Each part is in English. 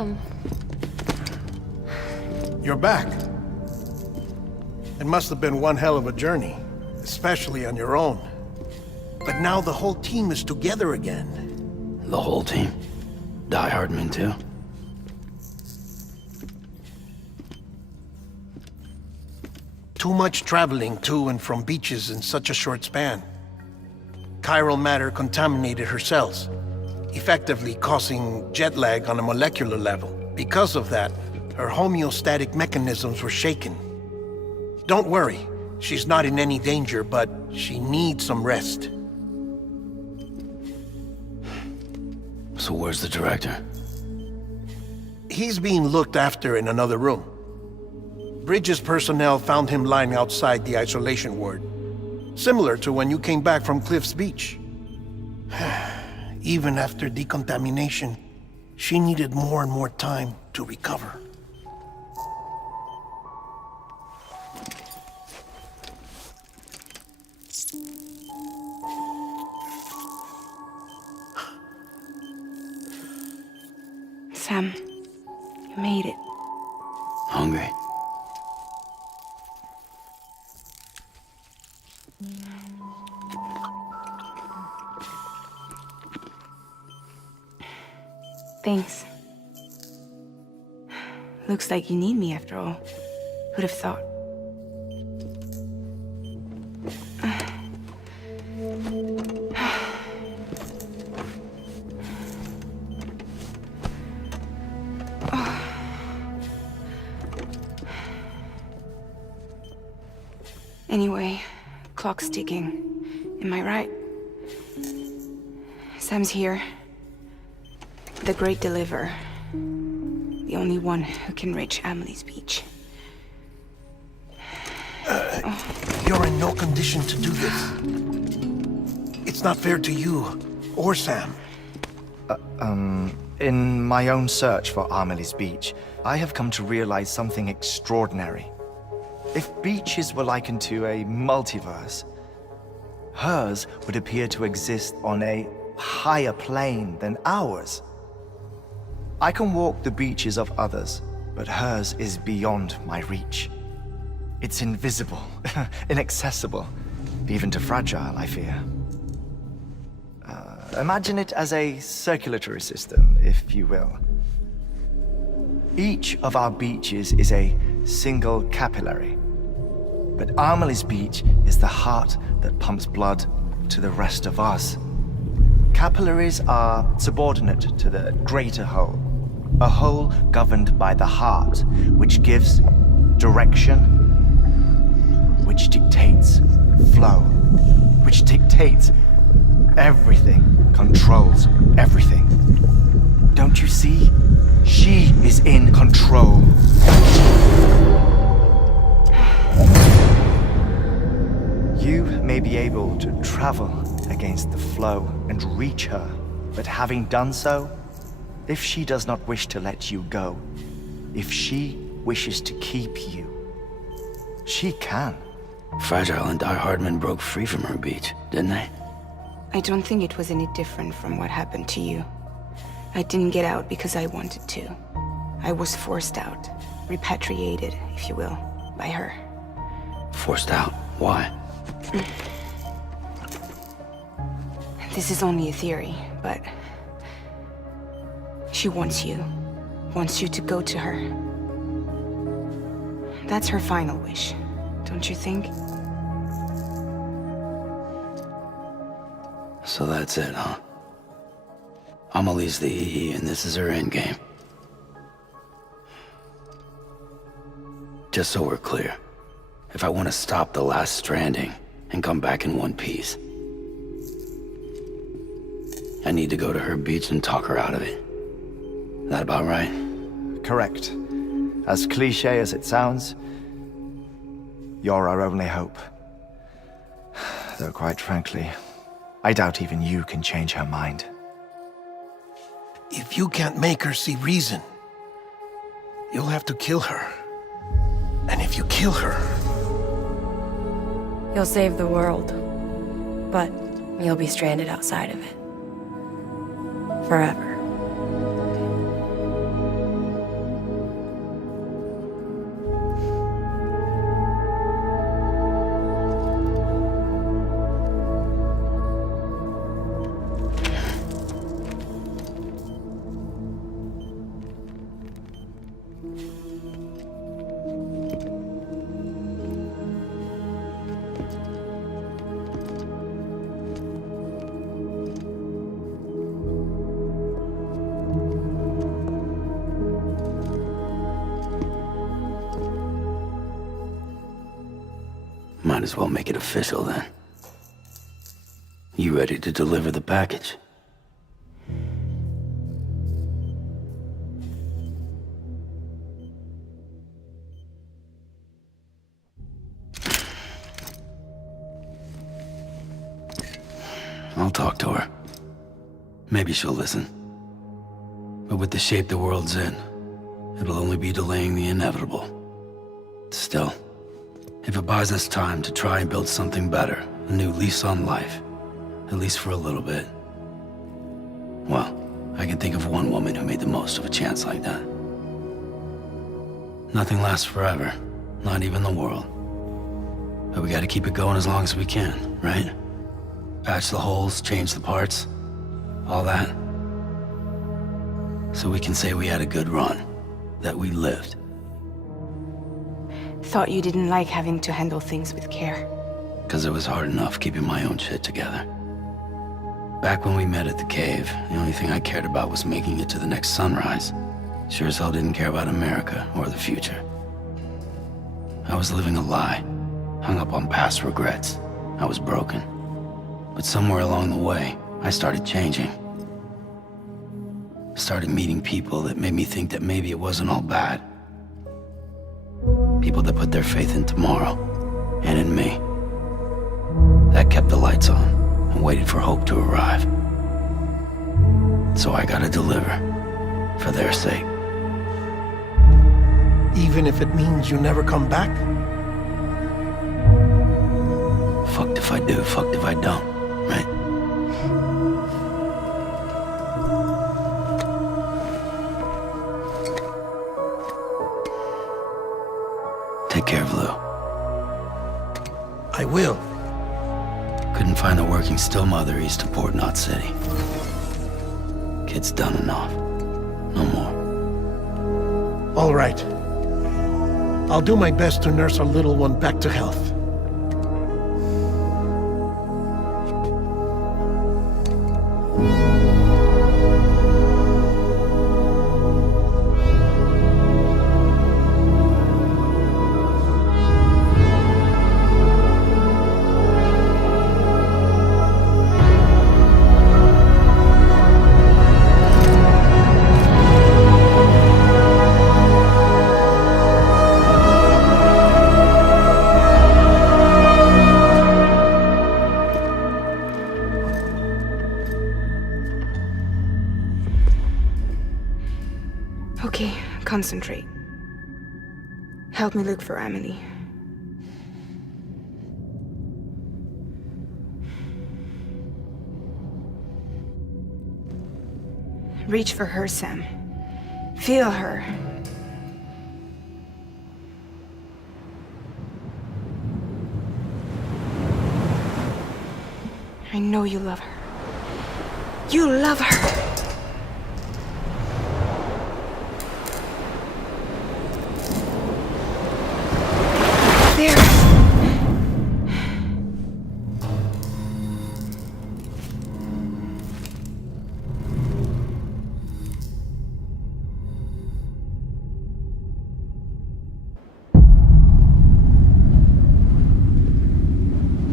Sam. You're back. It must have been one hell of a journey, especially on your own. But now the whole team is together again. The whole team? Die Hardman too? Too much traveling to and from beaches in such a short span. Chiral matter contaminated her cells, effectively causing jet lag on a molecular level. Because of that, her homeostatic mechanisms were shaken. Don't worry, she's not in any danger, but she needs some rest. So where's the director? He's being looked after in another room. Bridges personnel found him lying outside the isolation ward. Similar to when you came back from Cliff's Beach. Even after decontamination, she needed more and more time to recover. Sam, you made it. Hungry? Thanks. Looks like you need me after all. Who'd have thought? Anyway, clock's ticking. Am I right? Sam's here. The Great Deliverer. The only one who can reach Amelie's Beach. You're in no condition to do this. It's not fair to you, or Sam. In my own search for Amelie's Beach, I have come to realize something extraordinary. If beaches were likened to a multiverse, hers would appear to exist on a higher plane than ours. I can walk the beaches of others, but hers is beyond my reach. It's invisible, inaccessible, even to fragile, I fear. Imagine it as a circulatory system, if you will. Each of our beaches is a single capillary, but Amelie's Beach is the heart that pumps blood to the rest of us. Capillaries are subordinate to the greater whole, a whole governed by the heart, which gives direction, which dictates flow, which dictates everything, controls everything. Don't you see? She is in control. You may be able to travel against the flow and reach her, but having done so, if she does not wish to let you go, if she wishes to keep you, she can. Fragile and Die Hardman broke free from her beach, didn't they? I don't think it was any different from what happened to you. I didn't get out because I wanted to. I was forced out, repatriated, if you will, by her. Forced out? Why? This is only a theory, but she wants you to go to her. That's her final wish, don't you think? So that's it, huh? Amelie's the EE and this is her endgame. Just so we're clear, if I want to stop the last stranding and come back in one piece, I need to go to her beach and talk her out of it. That about right? Correct. As cliché as it sounds, you're our only hope. Though quite frankly, I doubt even you can change her mind. If you can't make her see reason, you'll have to kill her. And if you kill her... You'll save the world, but you'll be stranded outside of it. Forever. Might as well make it official then. You ready to deliver the package? I'll talk to her. Maybe she'll listen. But with the shape the world's in, it'll only be delaying the inevitable. Still, if it buys us time to try and build something better, a new lease on life, at least for a little bit, well, I can think of one woman who made the most of a chance like that. Nothing lasts forever, not even the world. But we gotta keep it going as long as we can, right? Patch the holes, change the parts, all that. So we can say we had a good run, that we lived. Thought you didn't like having to handle things with care. 'Cause it was hard enough keeping my own shit together. Back when we met at the cave, the only thing I cared about was making it to the next sunrise. Sure as hell didn't care about America or the future. I was living a lie, hung up on past regrets. I was broken. But somewhere along the way, I started changing. Started meeting people that made me think that maybe it wasn't all bad. People that put their faith in tomorrow, and in me. That kept the lights on, and waited for hope to arrive. So I gotta deliver, for their sake. Even if it means you never come back? Fucked if I do, fucked if I don't, right? Take care of Lou. I will. Couldn't find a working still mother east of Port Knot City. Kid's done enough. No more. All right. I'll do my best to nurse our little one back to health. Okay, concentrate. Help me look for Emily. Reach for her, Sam. Feel her. I know you love her. You love her! There.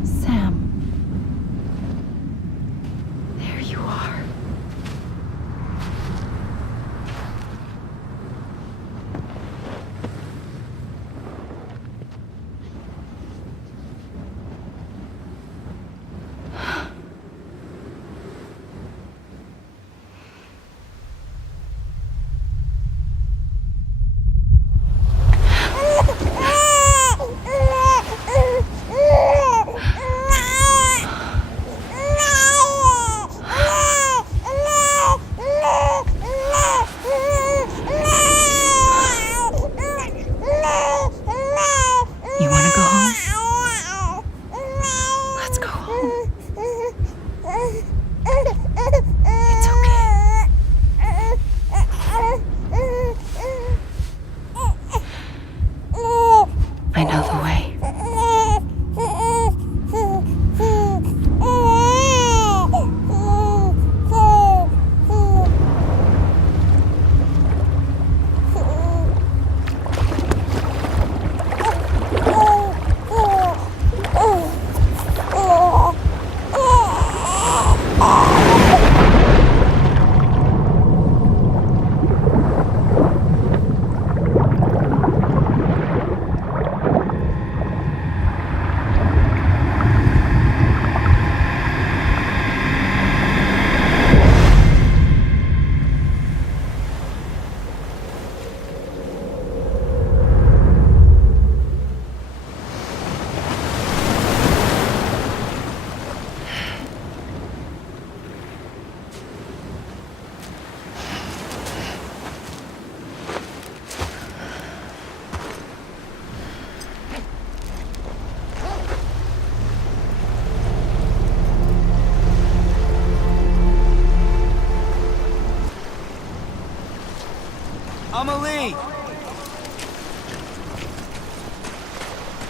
Sam. There you are. You wanna go home? Let's go home. It's okay. I know the way.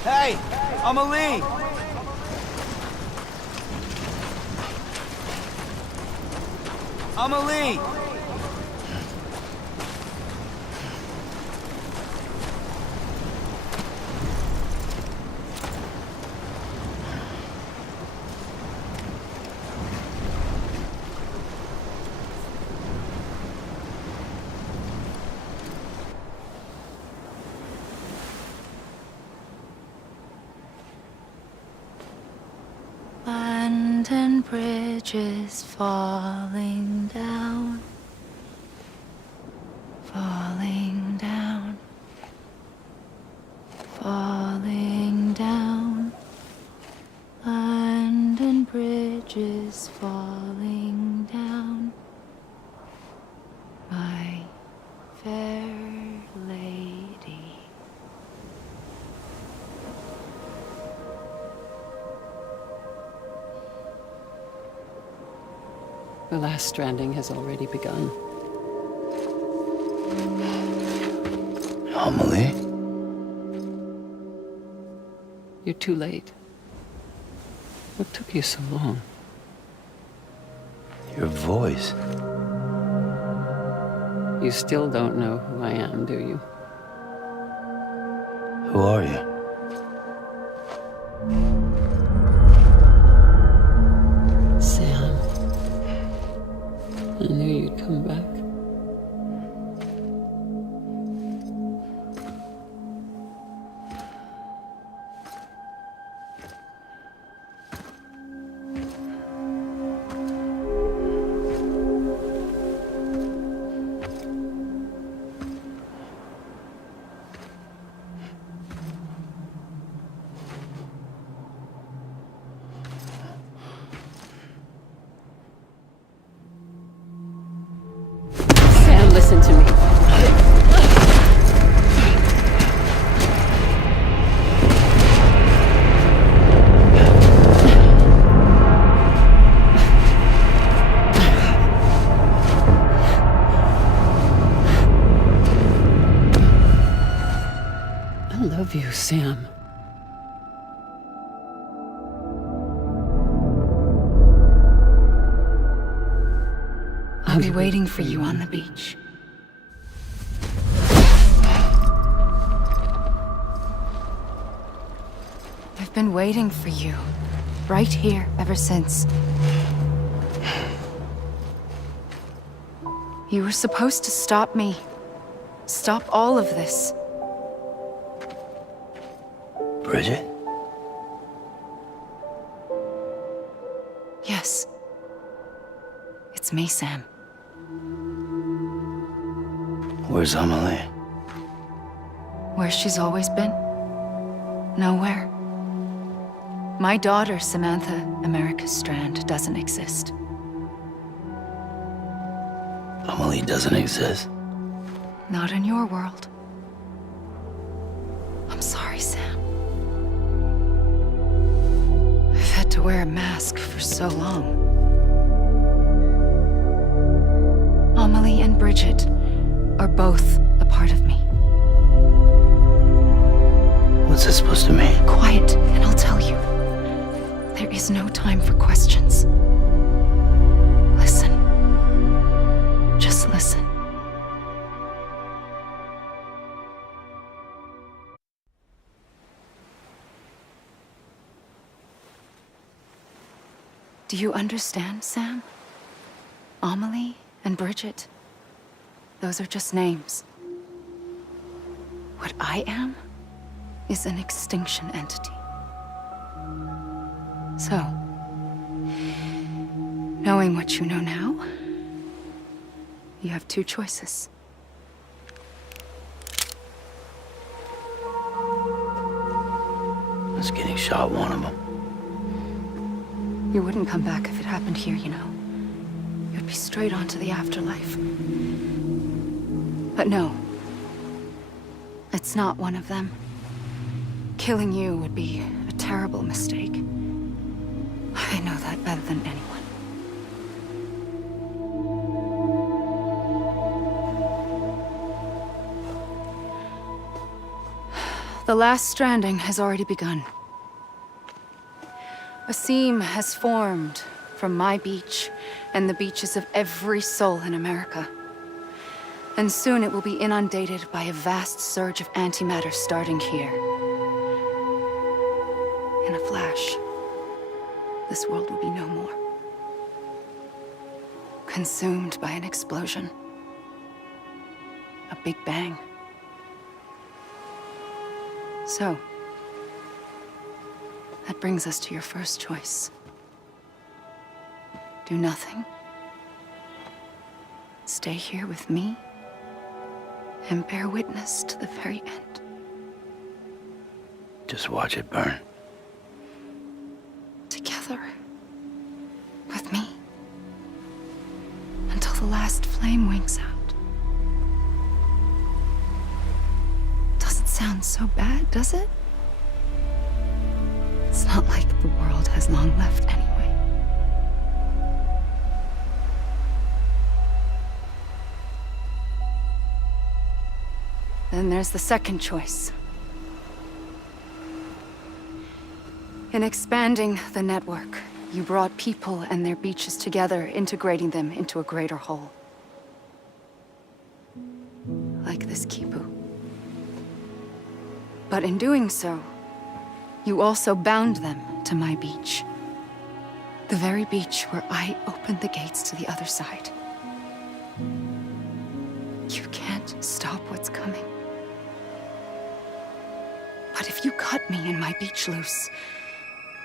Hey, Amelie! Amelie! London Bridge is falling down, falling down, falling down. London Bridge is falling down, my fair lady. The last stranding has already begun. Amelie? You're too late. What took you so long? Your voice. You still don't know who I am, do you? Who are you? Sam. I knew you'd come back. Sam, listen to me. I love you, Sam. I'll be waiting for you on the beach. I've been waiting for you, right here, ever since. You were supposed to stop me. Stop all of this. Bridget? Yes. It's me, Sam. Where's Amelie? Where she's always been? Nowhere. My daughter, Samantha America Strand, doesn't exist. Amelie doesn't exist. Not in your world. I'm sorry, Sam. I've had to wear a mask for so long. Amelie and Bridget are both a part of me. What's this supposed to mean? Quiet, and I'll tell you. There is no time for questions. Listen. Just listen. Do you understand, Sam? Amelie and Bridget, those are just names. What I am is an extinction entity. So, knowing what you know now, you have two choices. Is getting shot one of them? You wouldn't come back if it happened here, you know. You'd be straight on to the afterlife. But no. It's not one of them. Killing you would be a terrible mistake. I know that better than anyone. The last stranding has already begun. A seam has formed from my beach and the beaches of every soul in America. And soon it will be inundated by a vast surge of antimatter starting here. In a flash, this world will be no more. Consumed by an explosion. A big bang. So, that brings us to your first choice. Do nothing. Stay here with me and bear witness to the very end. Just watch it burn. Together. With me. Until the last flame winks out. Doesn't sound so bad, does it? It's not like the world has long left anyway. Then there's the second choice. In expanding the network, you brought people and their beaches together, integrating them into a greater whole. Like this Kipu. But in doing so, you also bound them to my beach. The very beach where I opened the gates to the other side. You can't stop what's coming. But if you cut me and my beach loose,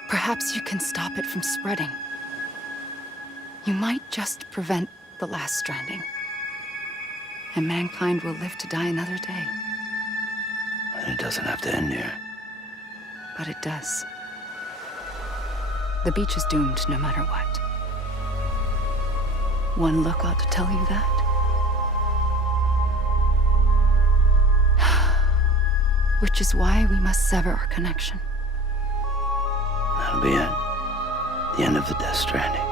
perhaps you can stop it from spreading. You might just prevent the last stranding. And mankind will live to die another day. And it doesn't have to end here. But it does. The beach is doomed no matter what. One look ought to tell you that. Which is why we must sever our connection. That'll be it. The end of the Death-Stranding.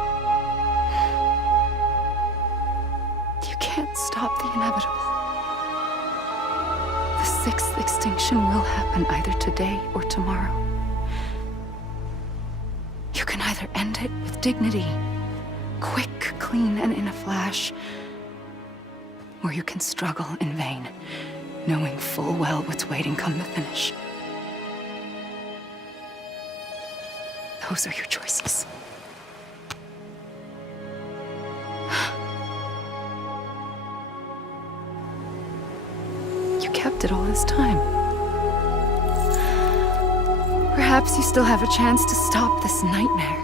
You can't stop the inevitable. The sixth extinction will happen either today or tomorrow. You can either end it with dignity, quick, clean, and in a flash, or you can struggle in vain, knowing full well what's waiting come the finish. Those are your choices. You kept it all this time. Perhaps you still have a chance to stop this nightmare.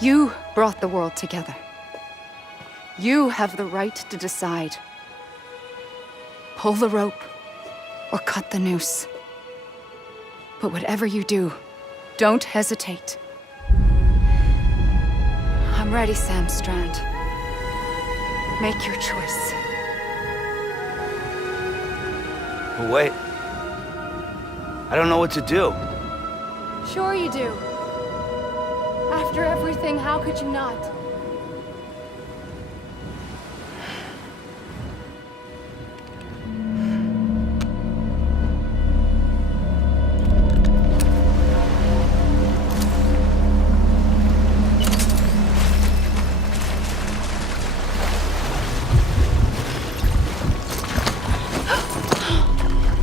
You brought the world together. You have the right to decide. Pull the rope or cut the noose. But whatever you do, don't hesitate. I'm ready, Sam Strand. Make your choice. But wait. I don't know what to do. Sure you do. After everything, how could you not?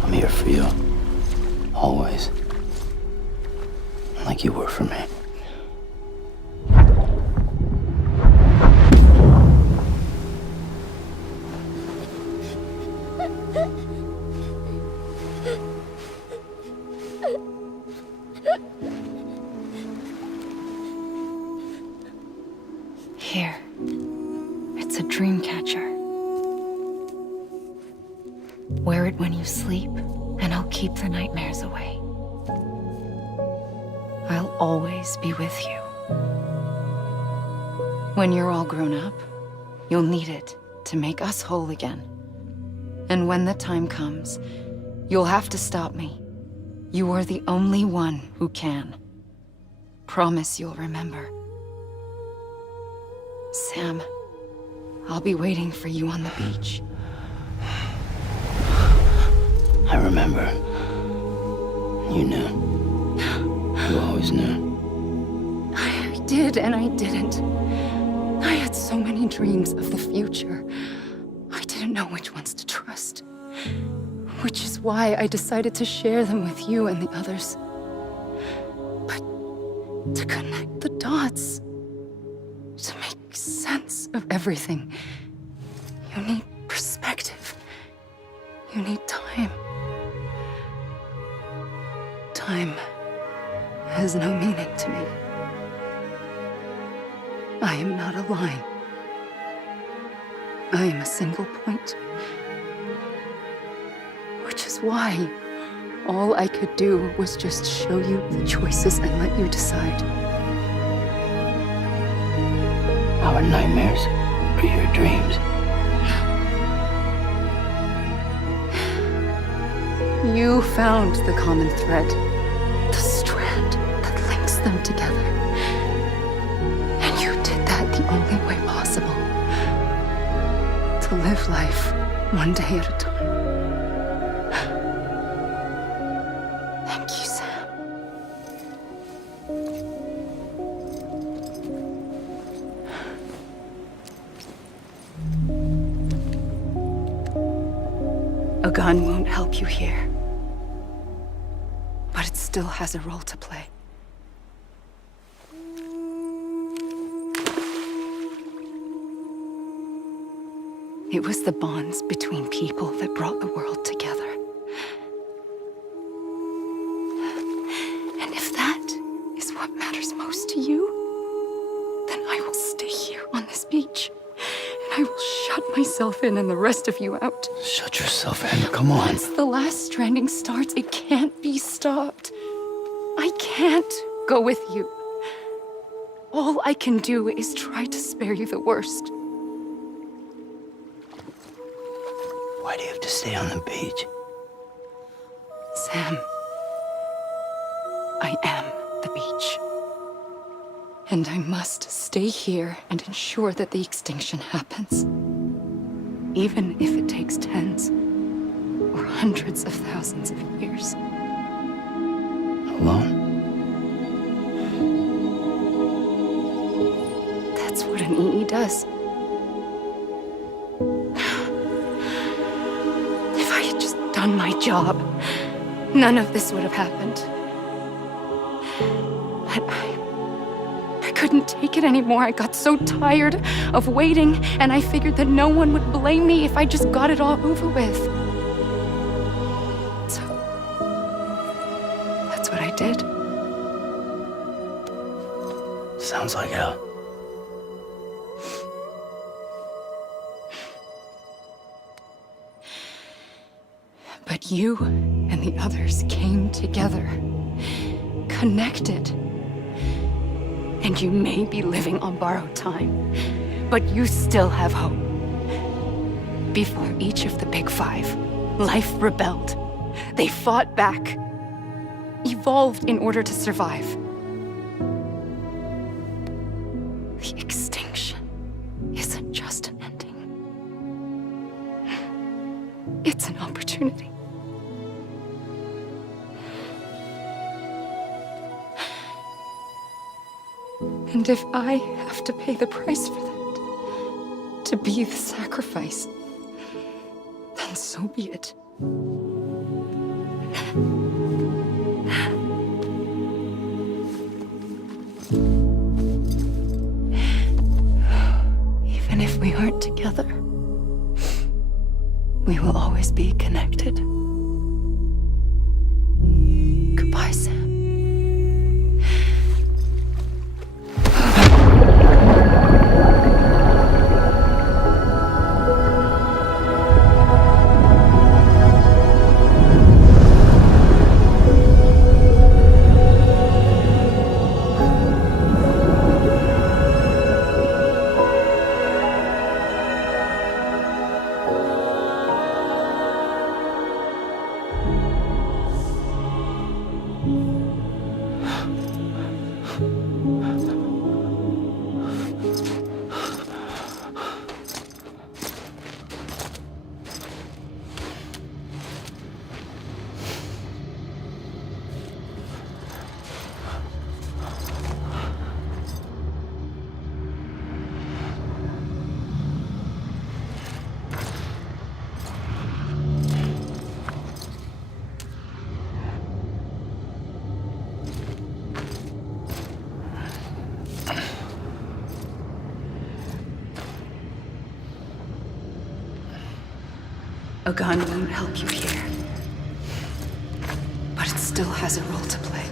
I'm here for you. Always. Like you were for me. Here. It's a dream catcher. Wear it when you sleep, and I'll keep the nightmares away. I'll always be with you. When you're all grown up, you'll need it to make us whole again. And when the time comes, you'll have to stop me. You are the only one who can. Promise you'll remember. Sam, I'll be waiting for you on the beach. I remember. remember. You knew. You always knew. I did and I didn't. I had so many dreams of the future. I didn't know which ones to trust. Which is why I decided to share them with you and the others. But to connect the dots, to make sense of everything, you need perspective. You need time. Time has no meaning to me. I am not a line. I am a single point. Which is why all I could do was just show you the choices and let you decide. Our nightmares are your dreams. You found the common thread, the strand that links them together. And you did that the only way possible. To live life one day at a time. Thank you, Sam. A gun won't help you here. But it still has a role to play. It was the bonds between people that brought the world together. And if that is what matters most to you, then I will stay here on this beach. And I will shut myself in and the rest of you out. Shut yourself in. Come on. Once the last stranding starts, it can't be stopped. I can't go with you. All I can do is try to spare you the worst. Why do you have to stay on the beach? Sam, I am the beach. And I must stay here and ensure that the extinction happens. Even if it takes tens or hundreds of thousands of years. Alone? That's what an EE does. If I had just done my job, none of this would have happened. But I couldn't take it anymore. I got so tired of waiting, and I figured that no one would blame me if I just got it all over with. So, that's what I did. Sounds like hell. But you and the others came together, connected. And you may be living on borrowed time, but you still have hope. Before each of the Big Five, life rebelled. They fought back, evolved in order to survive. The extinction isn't just an ending. It's an opportunity. And if I have to pay the price for that, to be the sacrifice, then so be it. Even if we aren't together, we will always be connected. Goodbye, Sam. A gun won't help you here. But it still has a role to play.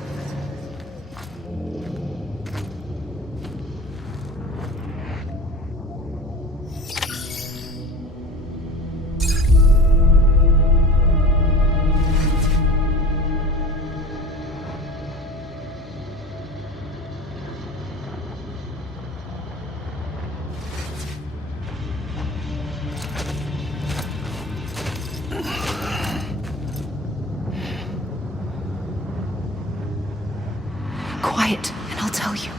Quiet, and I'll tell you.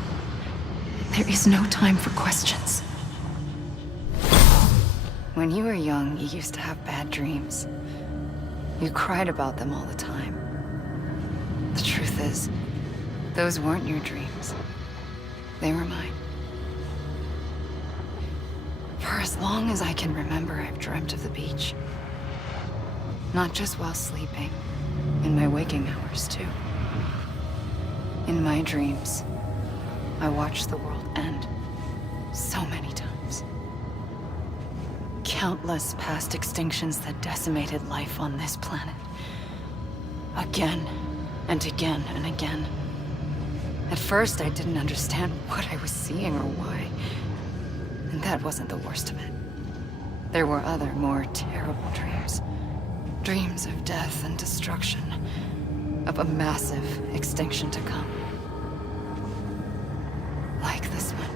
There is no time for questions. When you were young, you used to have bad dreams. You cried about them all the time. The truth is, those weren't your dreams. They were mine. For as long as I can remember, I've dreamt of the beach. Not just while sleeping, in my waking hours, too. In my dreams, I watched the world end so many times. Countless past extinctions that decimated life on this planet. Again and again and again. At first, I didn't understand what I was seeing or why. And that wasn't the worst of it. There were other, more terrible dreams. Dreams of death and destruction. Of a massive extinction to come. Like this one.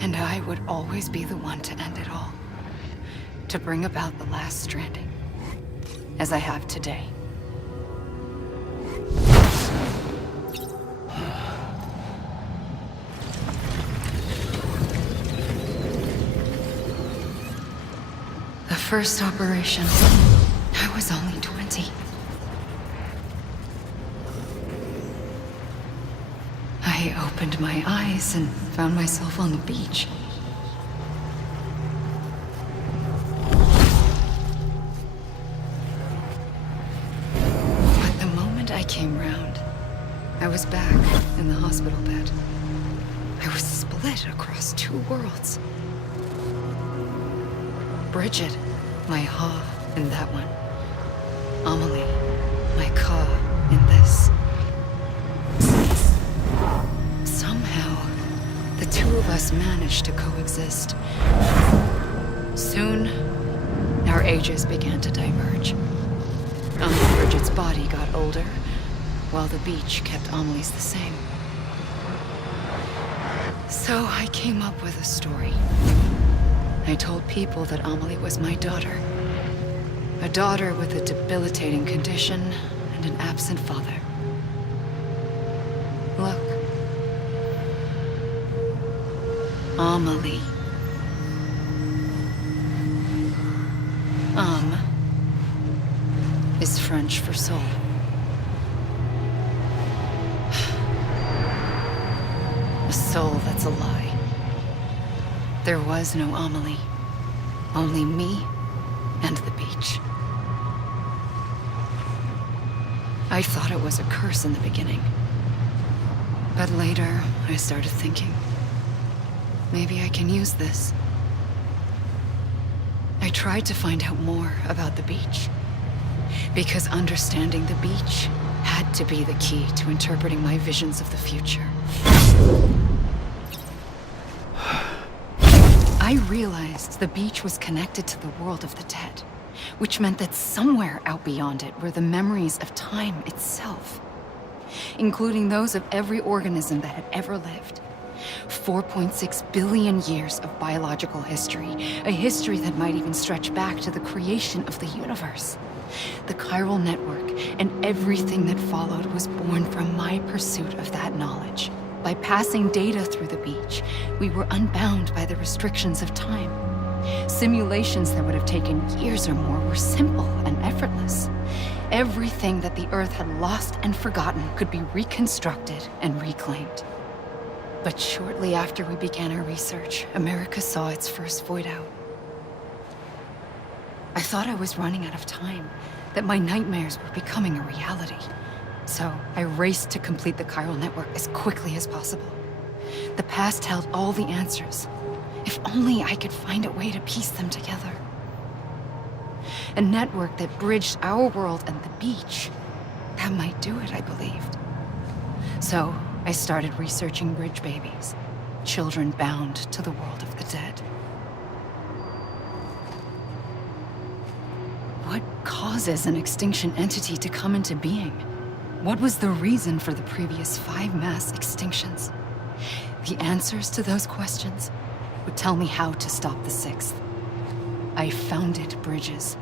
And I would always be the one to end it all. To bring about the last stranding. As I have today. The first operation, I was only 20. I opened my eyes and found myself on the beach. But the moment I came round, I was back in the hospital bed. I was split across two worlds. Bridget, my Ha in that one. Amelie, my Ka in this. The two of us managed to coexist. Soon, our ages began to diverge. Bridget's body got older, while the beach kept Amelie's the same. So I came up with a story. I told people that Amelie was my daughter. A daughter with a debilitating condition and an absent father. Look. Amelie. Is French for soul. A soul that's a lie. There was no Amelie. Only me and the beach. I thought it was a curse in the beginning. But later, I started thinking, maybe I can use this. I tried to find out more about the beach. Because understanding the beach had to be the key to interpreting my visions of the future. I realized the beach was connected to the world of the dead, which meant that somewhere out beyond it were the memories of time itself, including those of every organism that had ever lived. 4.6 billion years of biological history, a history that might even stretch back to the creation of the universe. The chiral network and everything that followed was born from my pursuit of that knowledge. By passing data through the beach, we were unbound by the restrictions of time. Simulations that would have taken years or more were simple and effortless. Everything that the Earth had lost and forgotten could be reconstructed and reclaimed. But shortly after we began our research, America saw its first void out. I thought I was running out of time, that my nightmares were becoming a reality. So I raced to complete the chiral network as quickly as possible. The past held all the answers. If only I could find a way to piece them together. A network that bridged our world and the beach. That might do it, I believed. So, I started researching bridge babies. Children bound to the world of the dead. What causes an extinction entity to come into being? What was the reason for the previous 5 mass extinctions? The answers to those questions would tell me how to stop the 6th. I founded bridges,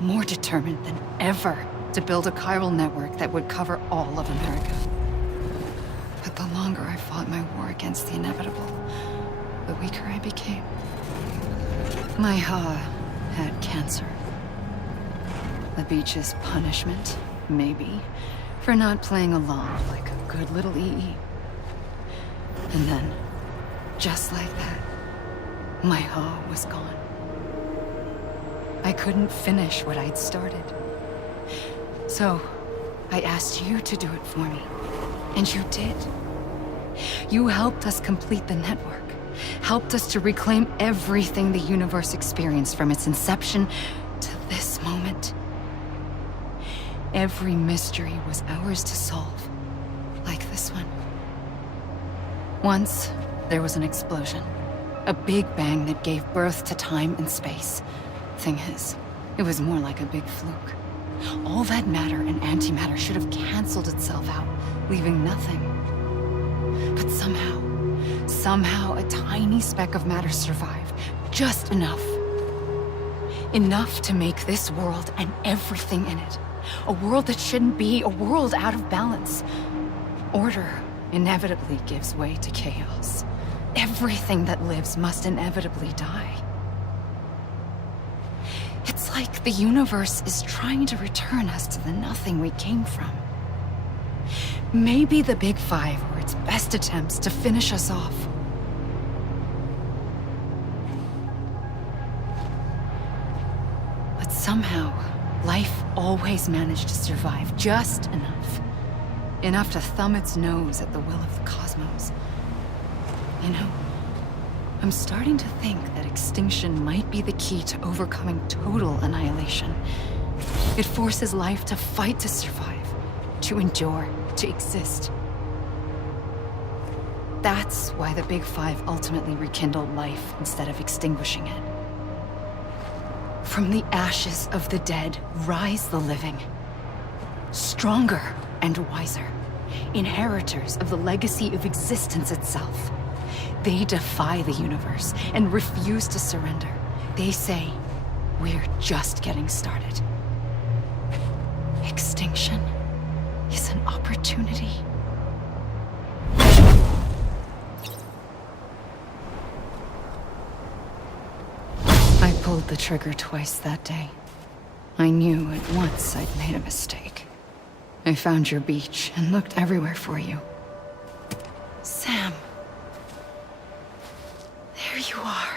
more determined than ever to build a chiral network that would cover all of America. But the longer I fought my war against the inevitable, the weaker I became. My Ha had cancer. The beach's punishment, maybe, for not playing along like a good little EE. And then, just like that, my Ha was gone. I couldn't finish what I'd started. So, I asked you to do it for me. And you did. You helped us complete the network. Helped us to reclaim everything the universe experienced from its inception to this moment. Every mystery was ours to solve. Like this one. Once, there was an explosion. A big bang that gave birth to time and space. Thing is, it was more like a big fluke. All that matter and antimatter should have canceled itself out, leaving nothing. But somehow a tiny speck of matter survived. Just enough. Enough to make this world and everything in it. A world that shouldn't be, a world out of balance. Order inevitably gives way to chaos. Everything that lives must inevitably die. It's like the universe is trying to return us to the nothing we came from. Maybe the Big Five were its best attempts to finish us off. But somehow, life always managed to survive just enough. Enough to thumb its nose at the will of the cosmos. You know, I'm starting to think that extinction might be the key to overcoming total annihilation. It forces life to fight to survive, to endure, to exist. That's why the Big Five ultimately rekindled life instead of extinguishing it. From the ashes of the dead rise the living. Stronger and wiser. Inheritors of the legacy of existence itself. They defy the universe and refuse to surrender. They say, we're just getting started. Extinction is an opportunity. I pulled the trigger twice that day. I knew at once I'd made a mistake. I found your beach and looked everywhere for you. Sam. There you are.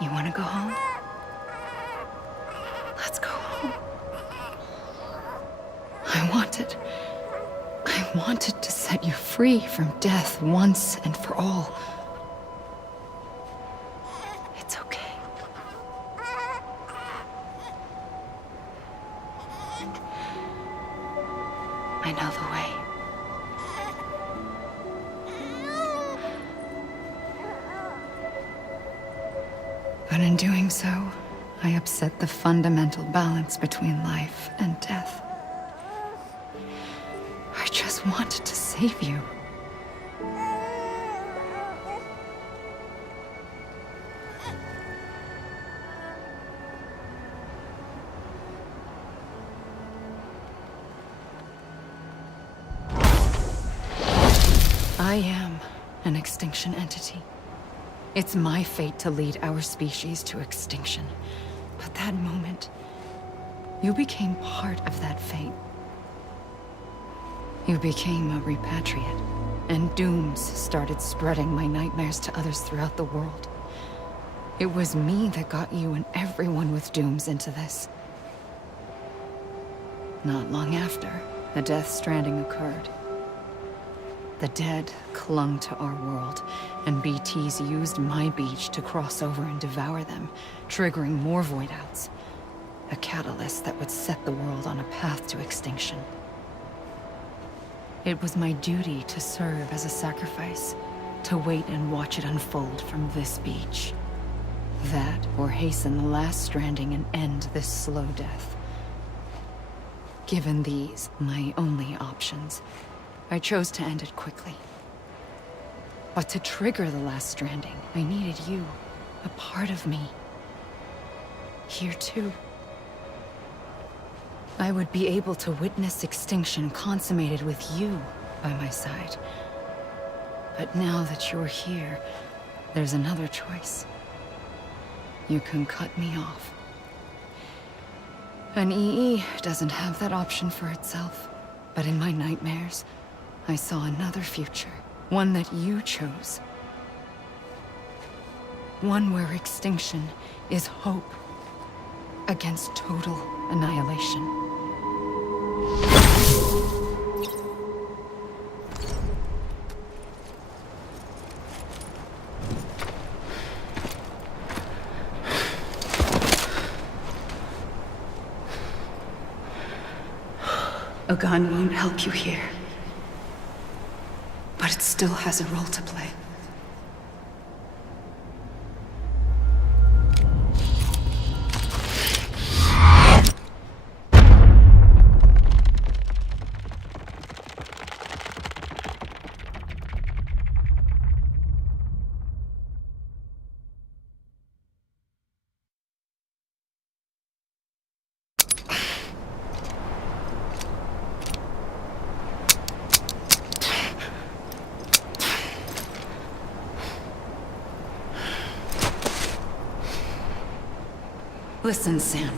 You want to go home? Let's go home. I wanted to set you free from death once and for all. It's okay. I know the way. But in doing so, I upset the fundamental balance between life and death. I just wanted to save you. I am an extinction entity. It's my fate to lead our species to extinction. But that moment, you became part of that fate. You became a repatriate, and dooms started spreading my nightmares to others throughout the world. It was me that got you and everyone with dooms into this. Not long after, the Death-Stranding occurred. The dead clung to our world, and BTs used my beach to cross over and devour them, triggering more void-outs. A catalyst that would set the world on a path to extinction. It was my duty to serve as a sacrifice, to wait and watch it unfold from this beach. That, or hasten the last stranding and end this slow death. Given these, my only options, I chose to end it quickly. But to trigger the last stranding, I needed you, a part of me. Here too. I would be able to witness extinction consummated with you by my side. But now that you're here, there's another choice. You can cut me off. An EE doesn't have that option for itself. But in my nightmares, I saw another future. One that you chose. One where extinction is hope against total annihilation. A gun won't help you here. But it still has a role to play. Listen, Sam.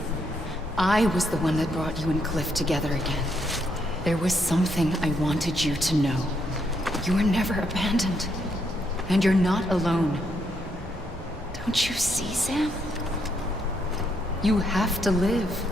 I was the one that brought you and Cliff together again. There was something I wanted you to know. You were never abandoned. And you're not alone. Don't you see, Sam? You have to live.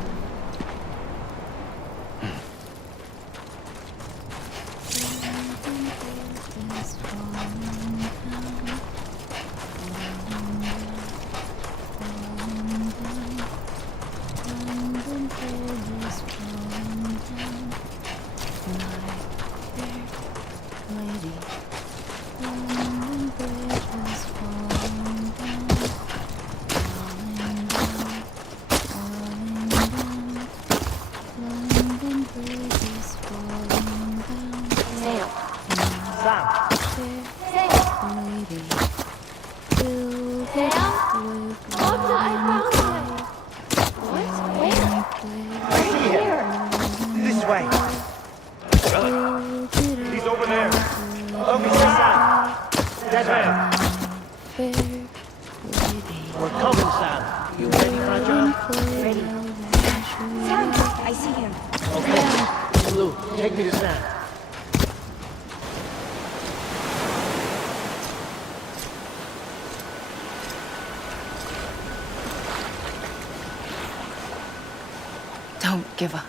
Don't give up.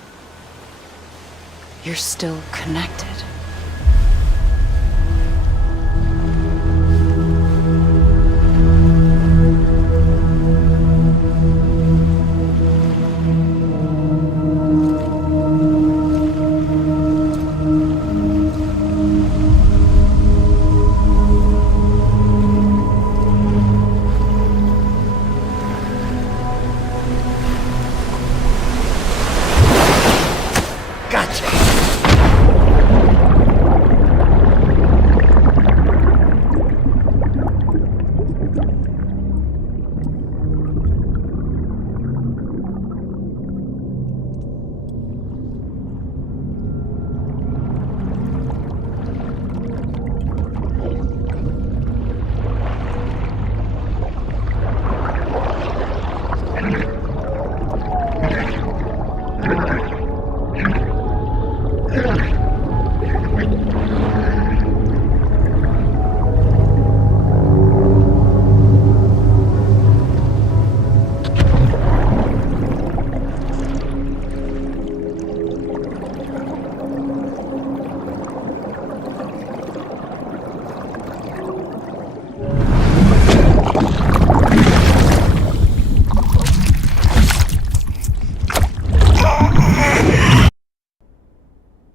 You're still connected. Gotcha!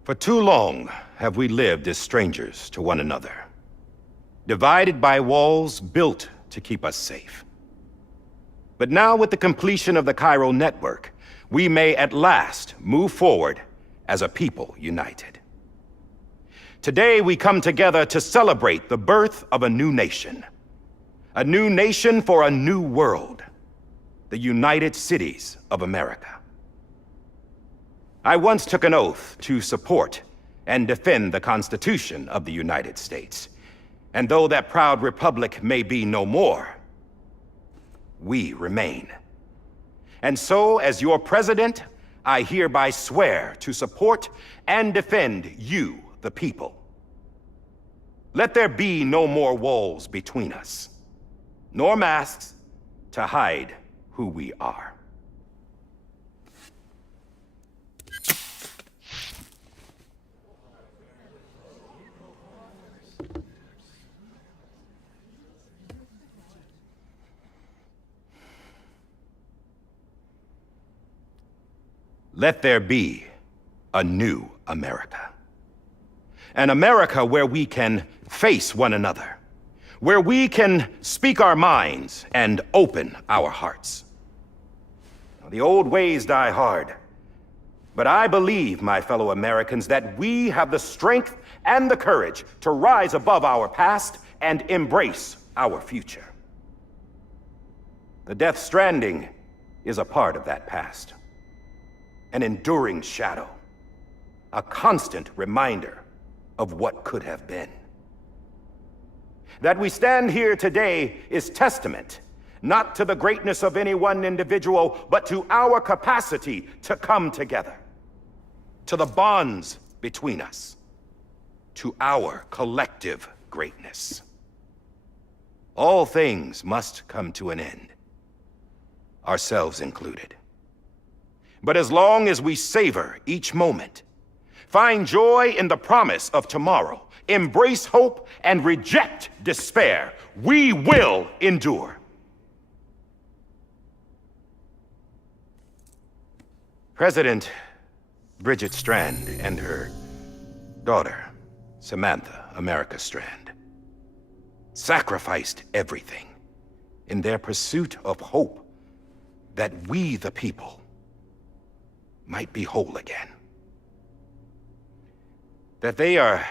For too long have we lived as strangers to one another, divided by walls built to keep us safe. But now, with the completion of the Cairo network, we may at last move forward as a people united. Today, we come together to celebrate the birth of a new nation for a new world, the United Cities of America. I once took an oath to support and defend the Constitution of the United States. And though that proud republic may be no more, we remain. And so, as your president, I hereby swear to support and defend you, the people. Let there be no more walls between us, nor masks to hide who we are. Let there be a new America. An America where we can face one another, where we can speak our minds and open our hearts. The old ways die hard, but I believe, my fellow Americans, that we have the strength and the courage to rise above our past and embrace our future. The Death-Stranding is a part of that past. An enduring shadow, a constant reminder of what could have been. That we stand here today is testament, not to the greatness of any one individual, but to our capacity to come together, to the bonds between us, to our collective greatness. All things must come to an end, ourselves included. But as long as we savor each moment, find joy in the promise of tomorrow, embrace hope, and reject despair, we will endure. President Bridget Strand and her daughter, Samantha America Strand, sacrificed everything in their pursuit of hope that we, the people, might be whole again. That they are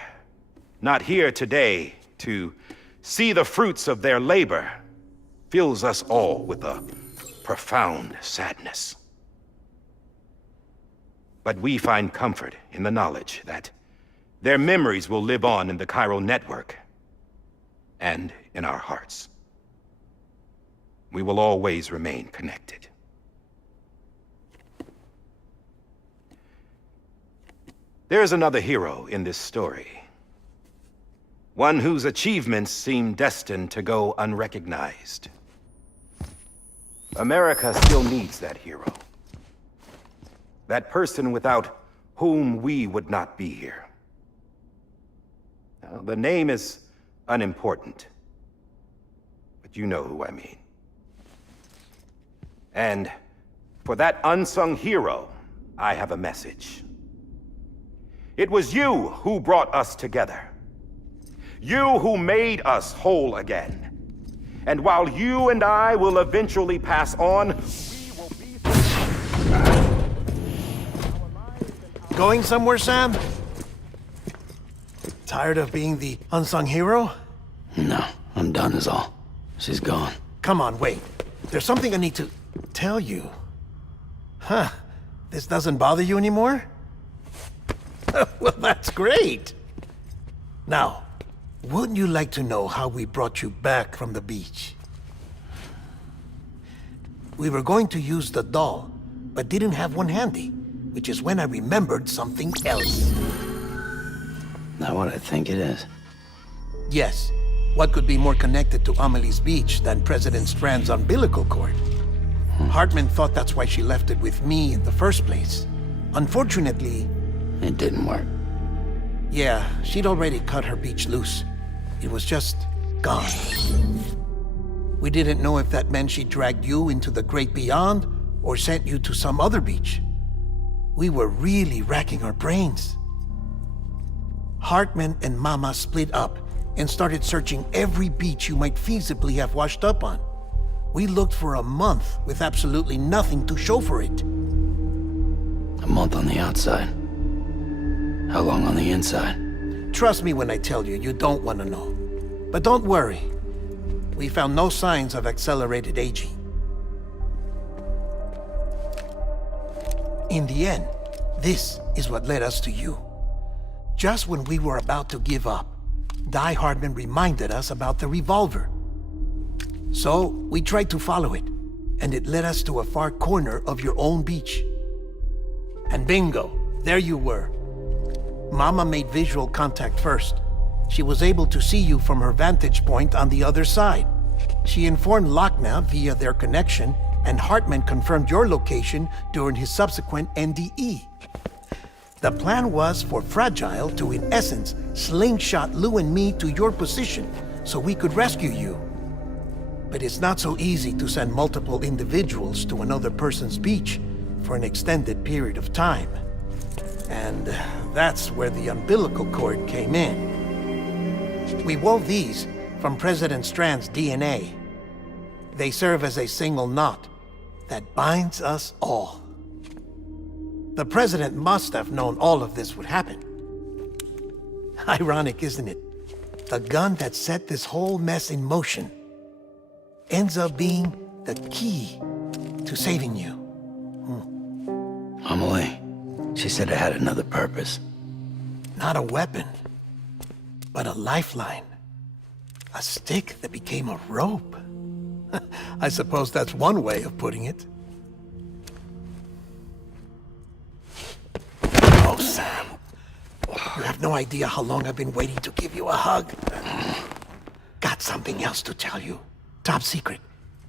not here today to see the fruits of their labor fills us all with a profound sadness. But we find comfort in the knowledge that their memories will live on in the Cairo network and in our hearts. We will always remain connected. There is another hero in this story. One whose achievements seem destined to go unrecognized. America still needs that hero. That person without whom we would not be here. Now, the name is unimportant, but you know who I mean. And for that unsung hero, I have a message. It was you who brought us together. You who made us whole again. And while you and I will eventually pass on, we will be... Going somewhere, Sam? Tired of being the unsung hero? No, I'm done is all. She's gone. Come on, wait. There's something I need to tell you. Huh. This doesn't bother you anymore? Well, that's great. Now, wouldn't you like to know how we brought you back from the beach? We were going to use the doll, but didn't have one handy, which is when I remembered something else. Not what I think it is. Yes. What could be more connected to Amelie's Beach than President Strand's umbilical cord? Hartman thought that's why she left it with me in the first place. Unfortunately... It didn't work. Yeah, she'd already cut her beach loose. It was just gone. We didn't know if that meant she dragged you into the great beyond or sent you to some other beach. We were really racking our brains. Hartman and Mama split up and started searching every beach you might feasibly have washed up on. We looked for a month with absolutely nothing to show for it. A month on the outside. How long on the inside? Trust me when I tell you, you don't want to know. But don't worry. We found no signs of accelerated aging. In the end, this is what led us to you. Just when we were about to give up, Die Hardman reminded us about the revolver. So, we tried to follow it, and it led us to a far corner of your own beach. And bingo, there you were. Mama made visual contact first. She was able to see you from her vantage point on the other side. She informed Lochna via their connection, and Hartman confirmed your location during his subsequent NDE. The plan was for Fragile to, in essence, slingshot Lou and me to your position so we could rescue you. But it's not so easy to send multiple individuals to another person's beach for an extended period of time. And that's where the umbilical cord came in. We wove these from President Strand's DNA. They serve as a single knot that binds us all. The President must have known all of this would happen. Ironic, isn't it? The gun that set this whole mess in motion ends up being the key to saving you. Amelie, she said it had another purpose. Not a weapon, but a lifeline. A stick that became a rope. I suppose that's one way of putting it. Oh, Sam. You have no idea how long I've been waiting to give you a hug. Got something else to tell you. Top secret.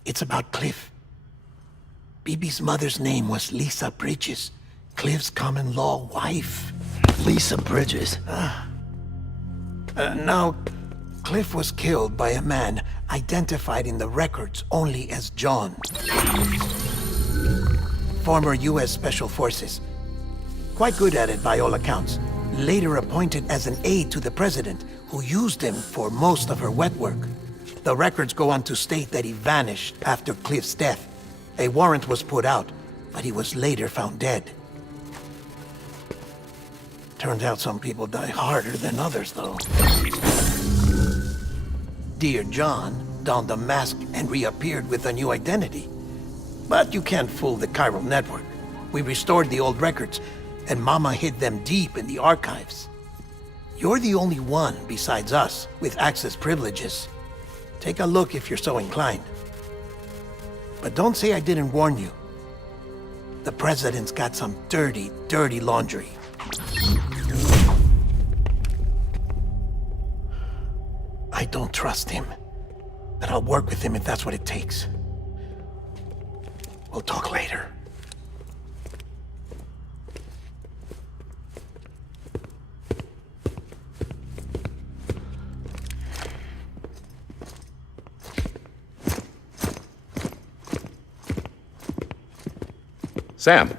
It's about Cliff. Bibi's mother's name was Lisa Bridges, Cliff's common-law wife. Lisa Bridges? Now, Cliff was killed by a man identified in the records only as John. Former U.S. Special Forces. Quite good at it by all accounts. Later appointed as an aide to the president, who used him for most of her wet work. The records go on to state that he vanished after Cliff's death. A warrant was put out, but he was later found dead. Turns out some people die harder than others, though. Dear John donned a mask and reappeared with a new identity. But you can't fool the chiral network. We restored the old records, and Mama hid them deep in the archives. You're the only one besides us with access privileges. Take a look if you're so inclined. But don't say I didn't warn you. The president's got some dirty, dirty laundry. I don't trust him, but I'll work with him if that's what it takes. We'll talk later. Sam.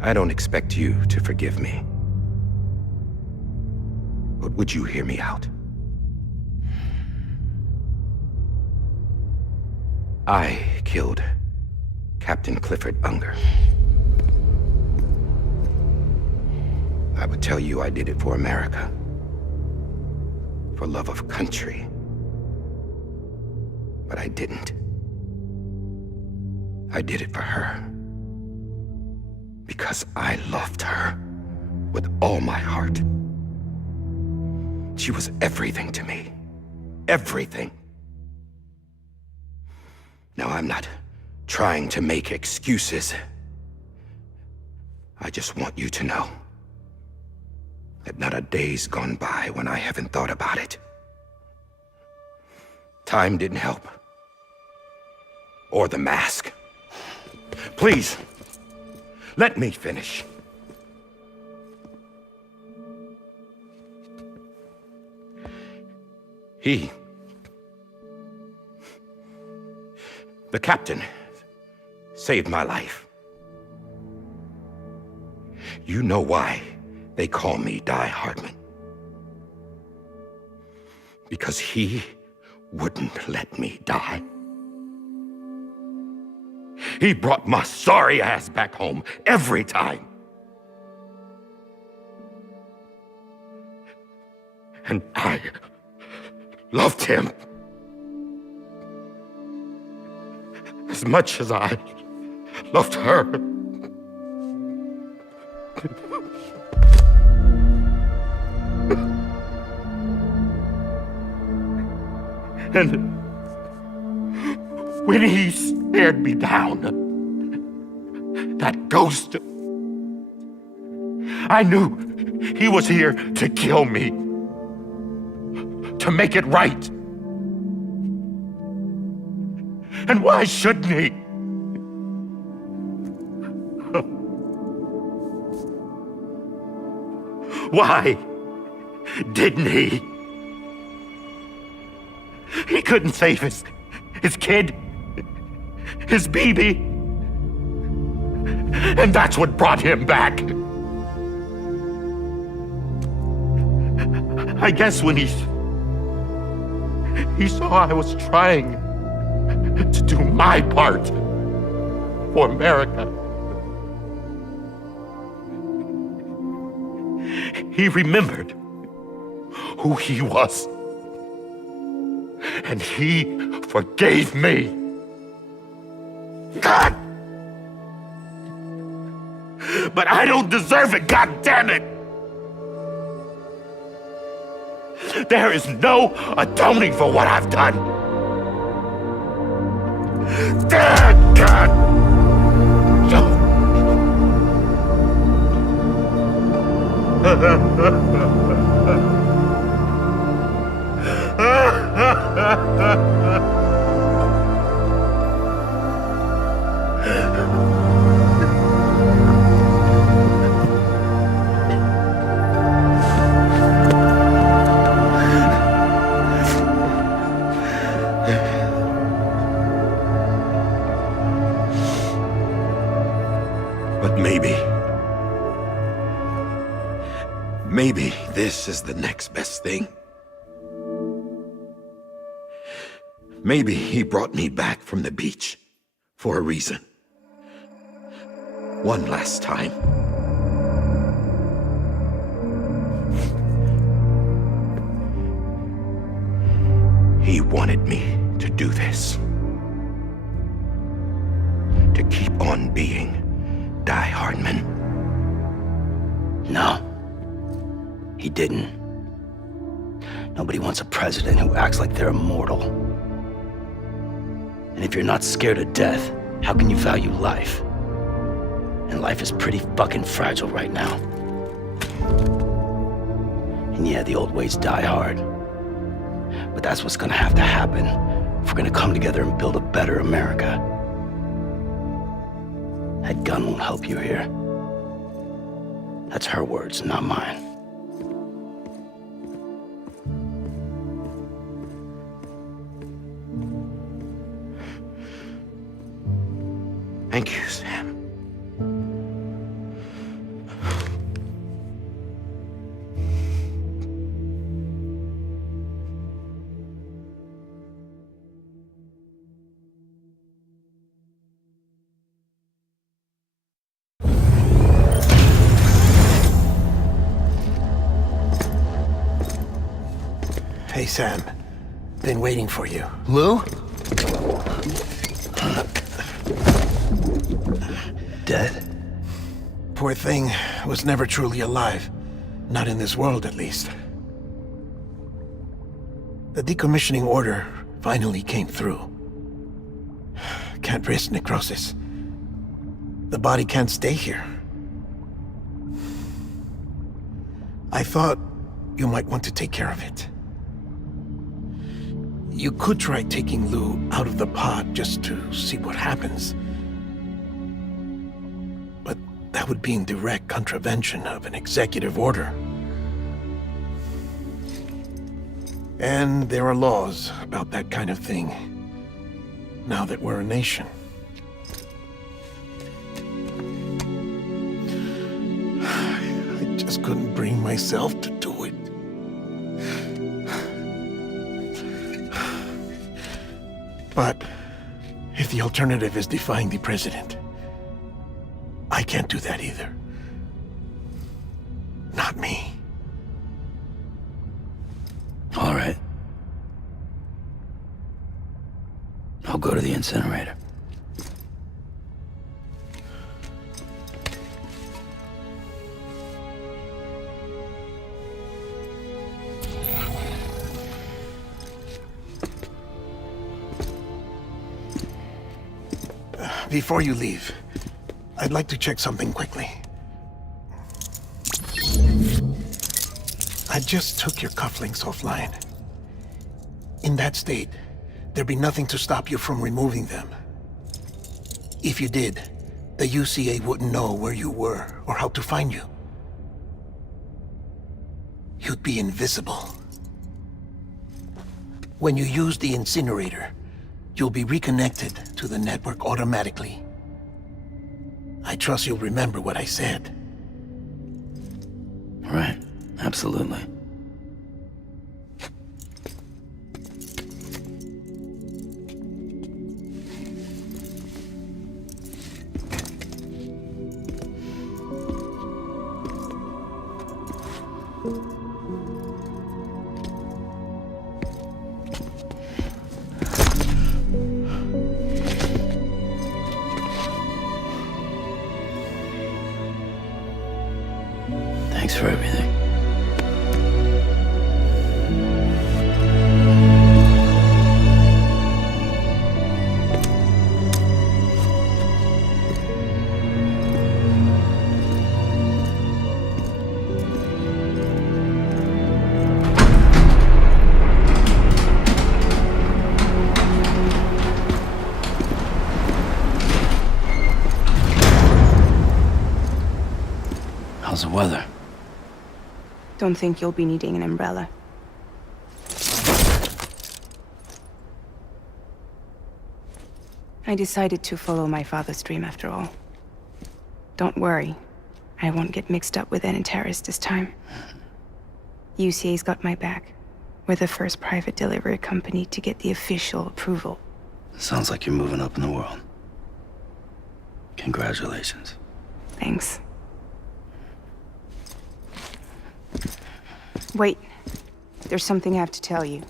I don't expect you to forgive me. But would you hear me out? I killed Captain Clifford Unger. I would tell you I did it for America. For love of country. But I didn't. I did it for her. Because I loved her with all my heart. She was everything to me. Everything. Now, I'm not trying to make excuses. I just want you to know that not a day's gone by when I haven't thought about it. Time didn't help. Or the mask. Please, let me finish. The captain, saved my life. You know why they call me Die Hardman. Because he wouldn't let me die. He brought my sorry ass back home every time. And I loved him as much as I loved her. And when he stared me down, that ghost, I knew he was here to kill me, to make it right. And why shouldn't he? Why didn't he? He couldn't save his kid, his baby. And that's what brought him back. I guess when he saw I was trying to do my part for America, he remembered who he was. And he forgave me. God! But I don't deserve it, God damn it! There is no atoning for what I've done. God! But maybe this is the next best thing. Maybe he brought me back from the beach for a reason. One last time. He wanted me to do this. To keep on being Die Hardman. No. He didn't. Nobody wants a president who acts like they're immortal. And if you're not scared of death, how can you value life? And life is pretty fucking fragile right now. And yeah, the old ways die hard. But that's what's gonna have to happen if we're gonna come together and build a better America. That gun won't help you here. That's her words, not mine. Thank you, Sam. Hey, Sam. Been waiting for you. Lou? Dead? Poor thing was never truly alive. Not in this world, at least. The decommissioning order finally came through. can't risk necrosis. The body can't stay here. I thought you might want to take care of it. You could try taking Lou out of the pod just to see what happens. But that would be in direct contravention of an executive order. And there are laws about that kind of thing, now that we're a nation. I just couldn't bring myself to do it. But if the alternative is defying the president, I can't do that either. Not me. All right. I'll go to the incinerator. Before you leave, I'd like to check something quickly. I just took your cufflinks offline. In that state, there'd be nothing to stop you from removing them. If you did, the UCA wouldn't know where you were or how to find you. You'd be invisible. When you use the incinerator, you'll be reconnected to the network automatically. I trust you'll remember what I said. Right. Absolutely. Thanks for everything. How's the weather? Don't think you'll be needing an umbrella. I decided to follow my father's dream after all. Don't worry, I won't get mixed up with any terrorists this time. UCA's got my back. We're the first private delivery company to get the official approval. Sounds like you're moving up in the world. Congratulations. Thanks. Wait. There's something I have to tell you.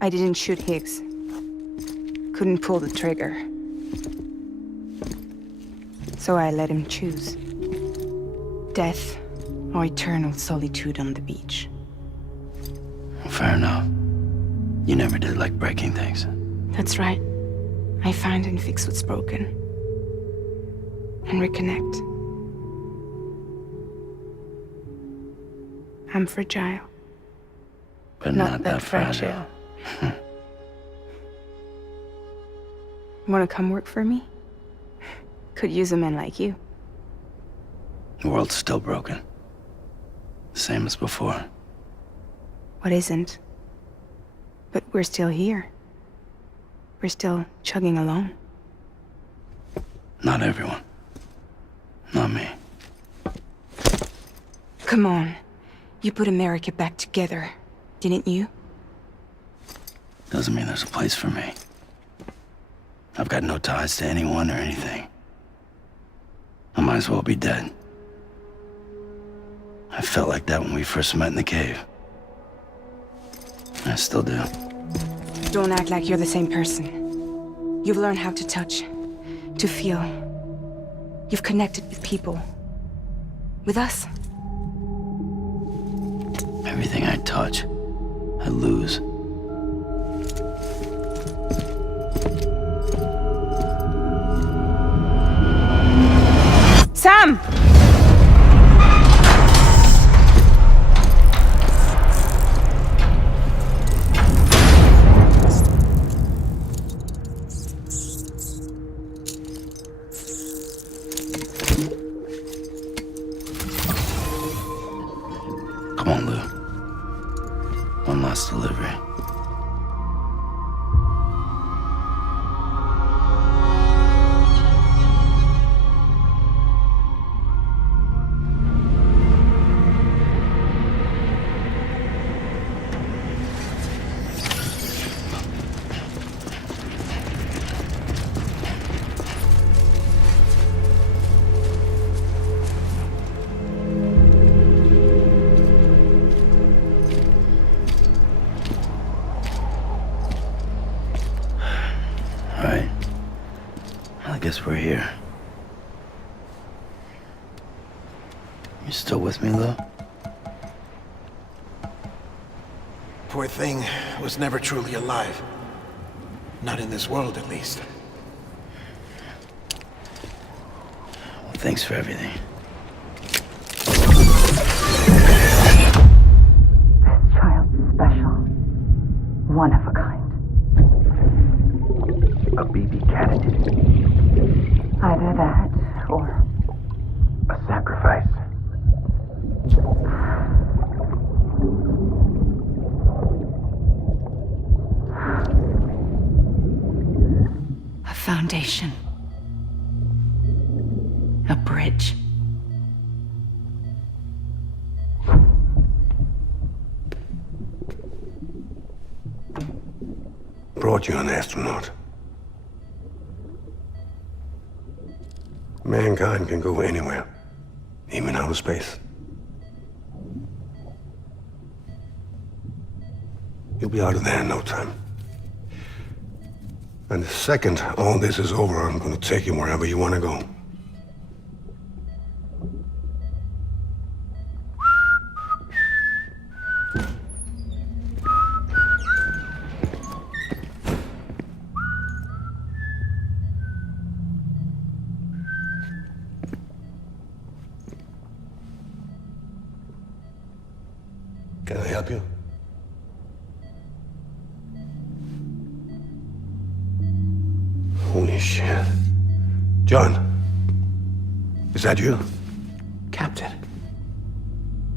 I didn't shoot Higgs. Couldn't pull the trigger. So I let him choose. Death or eternal solitude on the beach. Fair enough. You never did like breaking things. That's right. I find and fix what's broken. And reconnect. I'm fragile. But not that fragile. Wanna come work for me? Could use a man like you. The world's still broken. Same as before. What isn't? But we're still here. We're still chugging along. Not everyone. Not me. Come on. You put America back together, didn't you? Doesn't mean there's a place for me. I've got no ties to anyone or anything. I might as well be dead. I felt like that when we first met in the cave. I still do. Don't act like you're the same person. You've learned how to touch, to feel. You've connected with people. With us. Everything I touch, I lose. Sam! Come on, Lou. One last delivery. Alright. I guess we're here. You still with me, Lou? Poor thing was never truly alive. Not in this world, at least. Well, thanks for everything. This child's special. One of a kind. A baby candidate. Either that, or A sacrifice. A foundation. A bridge. Brought you an astronaut. Mankind can go anywhere, even outer space. You'll be out of there in no time. And the second all this is over, I'm gonna take you wherever you wanna go. Can I help you? Holy shit. John, is that you? Captain,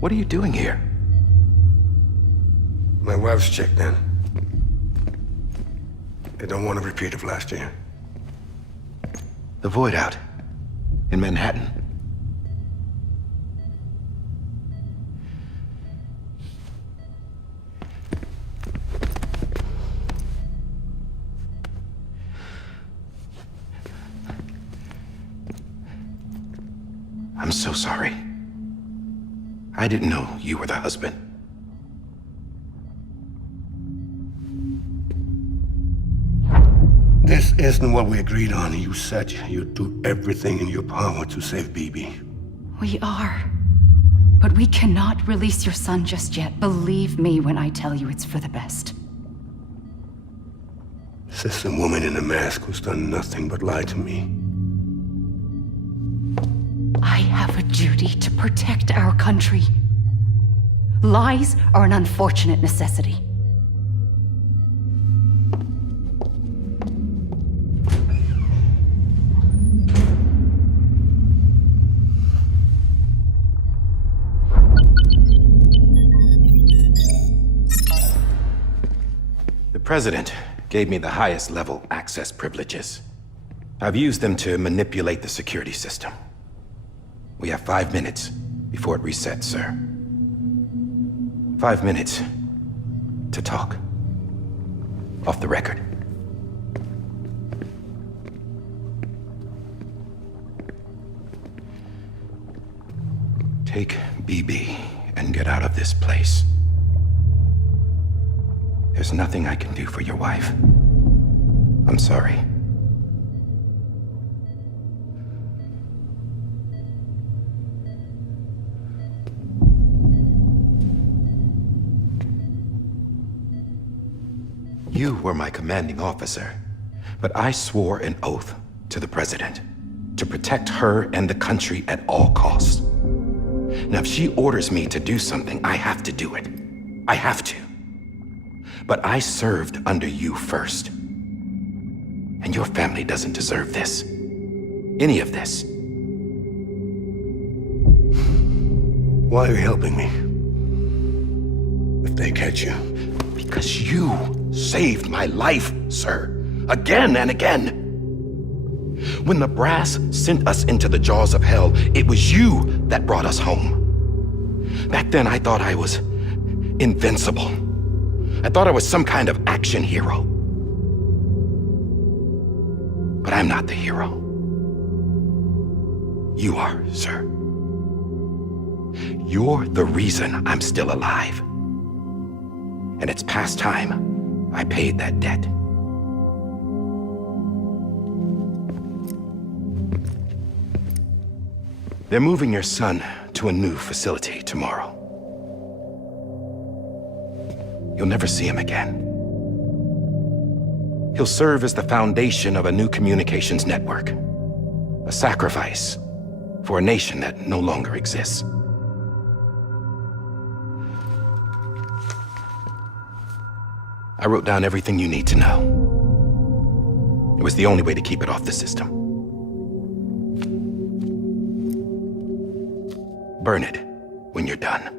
what are you doing here? My wife's checked in. They don't want a repeat of last year. The Void out. In Manhattan. I'm so sorry. I didn't know you were the husband. This isn't what we agreed on. You said you'd do everything in your power to save BB. We are. But we cannot release your son just yet. Believe me when I tell you it's for the best. This is a woman in a mask who's done nothing but lie to me. I have a duty to protect our country. Lies are an unfortunate necessity. The President gave me the highest level access privileges. I've used them to manipulate the security system. We have 5 minutes before it resets, sir. 5 minutes to talk. Off the record. Take BB and get out of this place. There's nothing I can do for your wife. I'm sorry. You were my commanding officer, but I swore an oath to the President. to protect her and the country at all costs. Now, if she orders me to do something, I have to do it. I have to. But I served under you first. And your family doesn't deserve this. Any of this. Why are you helping me? If they catch you. Because you saved my life, sir. Again and again. When the brass sent us into the jaws of hell, it was you that brought us home. Back then, I thought I was invincible. I thought I was some kind of action hero. But I'm not the hero. You are, sir. You're the reason I'm still alive. And it's past time I paid that debt. They're moving your son to a new facility tomorrow. You'll never see him again. He'll serve as the foundation of a new communications network. A sacrifice for a nation that no longer exists. I wrote down everything you need to know. It was the only way to keep it off the system. Burn it when you're done.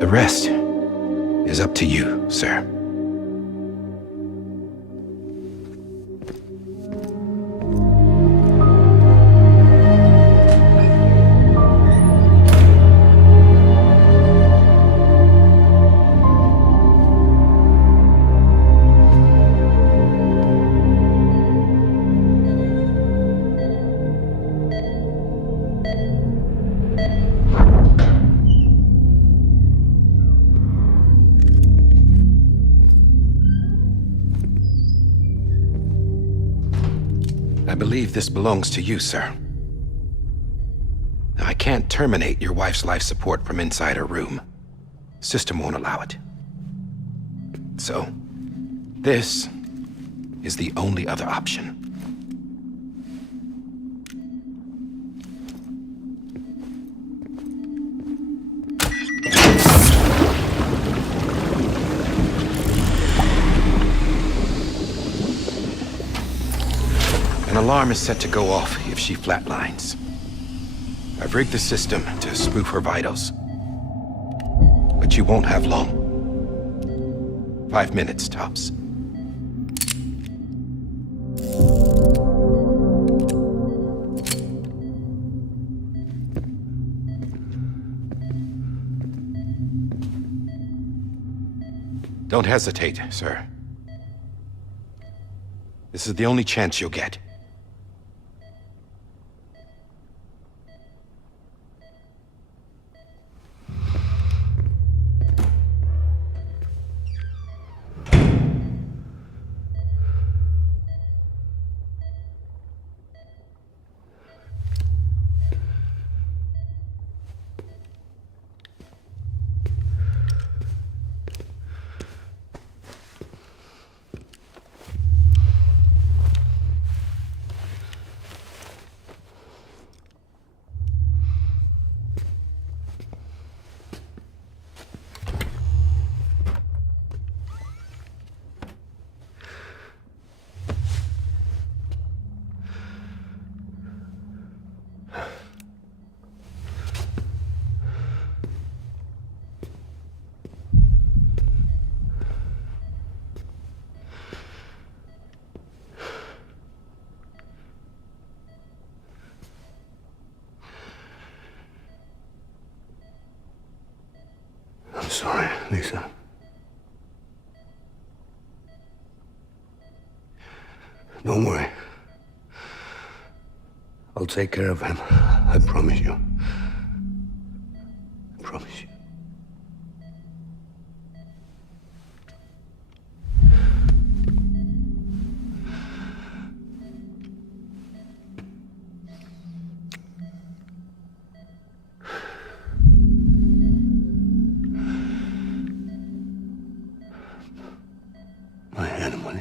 The rest is up to you, sir. I believe this belongs to you, sir. Now, I can't terminate your wife's life support from inside her room. System won't allow it. So, this is the only other option. An alarm is set to go off if she flatlines. I've rigged the system to spoof her vitals. But you won't have long. 5 minutes, tops. Don't hesitate, sir. This is the only chance you'll get. I'm sorry, Lisa. Don't worry. I'll take care of him. I promise you. I promise you.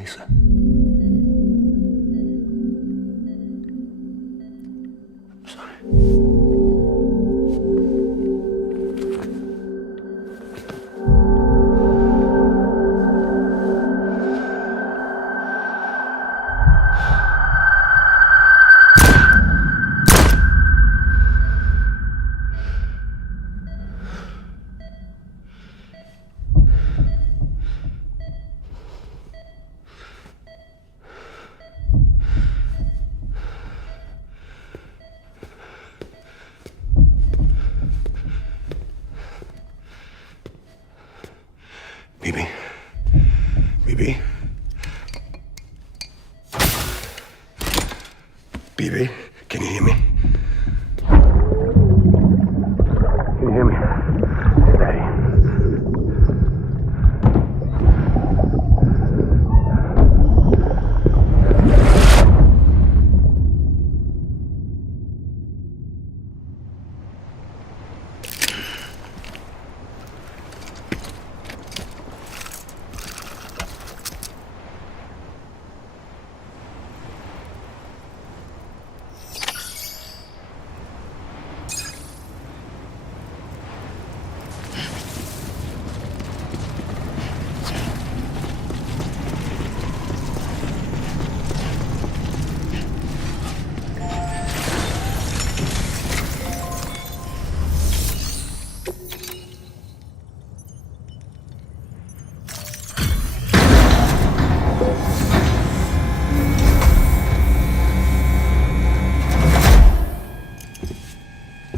Lisa. I'm sorry. BB? BB? BB? Can you hear me? Can you hear me? Steady.